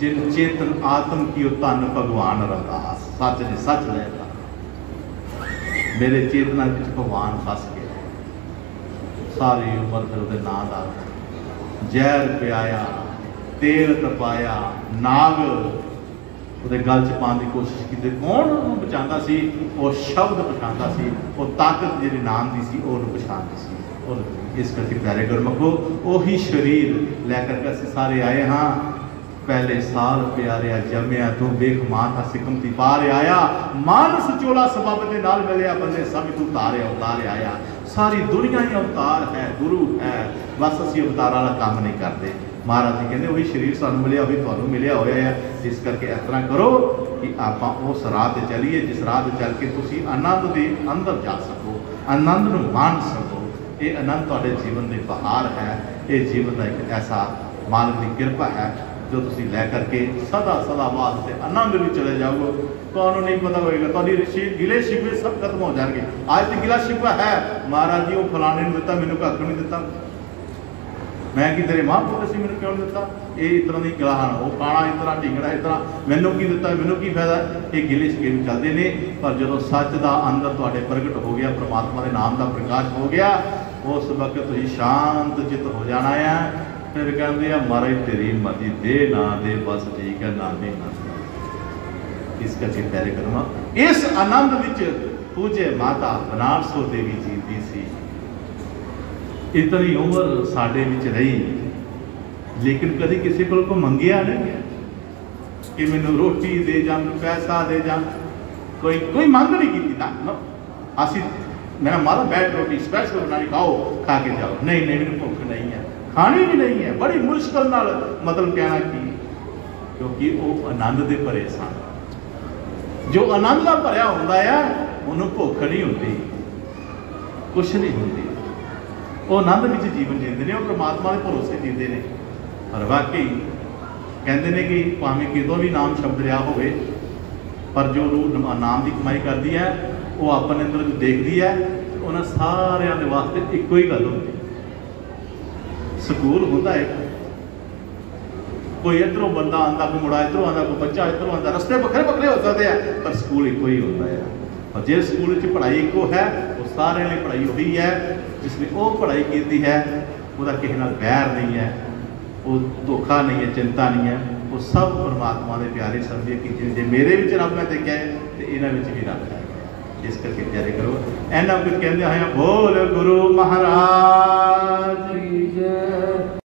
जिन चेतन आत्म की तन भगवान रविदास। सच ने सच लेता, मेरे चेतना भगवान फस गया। सारी उम्र फिर वो नां का जहर पियाया, तेल तपाया, नाग ਉਹਦੇ गल च पाने की कोशिश की। कौन ਉਹਨੂੰ ਬਚਾਉਂਦਾ ਸੀ? ਉਹ शब्द ਪਛਾਣਦਾ ਸੀ, ਉਹ ਤਾਕਤ ਜਿਹੜੀ ਨਾਮ ਦੀ ਸੀ ਉਹਨੂੰ ਪਛਾਣਦੀ ਸੀ। और इस करके प्यारे गुरमुखो ਉਹੀ शरीर लैकर के ਅਸੀਂ ਸਾਰੇ आए हाँ। पहले साल प्यारिया जमया तू वेख मां का सिकमती पार आया, मानस चोला सबब के नाल मिलिया, बंदे सब तू तारे अवतार आया। सारी दुनिया ही अवतार है, गुरु है, बस असी अवतार वाला काम नहीं करते। महाराज जी कहते वही शरीर सानू मिलिया वही तुहानू मिलिया होया है। इस करके इस तरह करो कि आप उस राह ते चलीए जिस राह ते चल के तुसी आनंद के अंदर जा सको, आनंद नूं मान सको। ये आनंद तुहाडे जीवन के बहार है, ये जीवन का एक ऐसा मालिक की किरपा है जो तुसी लै करके सदा सदा वास्ते आनंद में चले जाओगे। तुहानू नहीं पता होएगा, तुहाडी गिले शिकवे सब खत्म हो जाएंगे। आज तो गिला शिकवा है, महाराज जी वो फलाने ने दिता मैनू कख नहीं दिता, मैं कि तेरे महापुरुष से मैंने क्यों दिता, ये इस तरह की गलाहन, वो काना इस तरह ढिंगड़ा इस तरह, मैनू की दिता मैनू की फायदा। ये गिले शिकवे चलते हैं, पर जो सच का अंदर तुहाडे प्रगट हो गया, परमात्मा के नाम का प्रकाश हो गया, उस वक्त तुसीं शांत चित हो जाना है। फिर कहते हैं महाराज तेरी मर्जी दे ना दे बस ठीक है, ना दे ना। इस करके प्यारे करूँगा इस आनंद विच पूजे माता बनारसो देवी जीती सी। इतनी उम्र साडे विच रही, लेकिन कभी किसी को मंगिया नहीं कि मैनू रोटी दे जा, पैसा दे जा, कोई मंग नहीं की ना। असी मैं मारा बैठ रोटी स्पैशल बनाई खाओ, खा के जाओ, नहीं नहीं मैंने भुख नहीं है, खानी भी नहीं है। बड़ी मुश्किल नाल मतलब कहना की, क्योंकि वो आनंद दे भरे सन। जो आनंद का भरिया होंदा है उन्होंने भुख नहीं होती, कुछ नहीं होती, वो आनंद में जीवन जीते हैं, वो परमात्मा के भरोसे जीते हैं। और वाकई कहते हैं कि भावें कितों भी नाम शब्द लिया हो, पर जो रूह नाम की कमाई करती है वो अपने अंदर जो देखती है, उन्होंने सारिया के वास्ते एको ही गल होती। स्कूल होता है, कोई इधरों बंदा आता, कोई मुड़ा इधरों आता, कोई बच्चा इधरों आता, रस्ते बखरे बखरे हो सकते हैं, पर स्कूल एको ही होता है। और जिस स्कूल में पढ़ाई एको है, वो सारे लिए पढ़ाई वही है। जिसने वो पढ़ाई की है वह किसी नाल बैर नहीं है, वो धोखा नहीं है, चिंता नहीं है, वो सब परमात्मा के प्यारे समझे कि जे मेरे विच रब मैं देखा है तो इन्हां विच भी रब है। इस करके प्यारे करो इन्हां कुछ कहते हैं बोल गुरु महाराज की जय।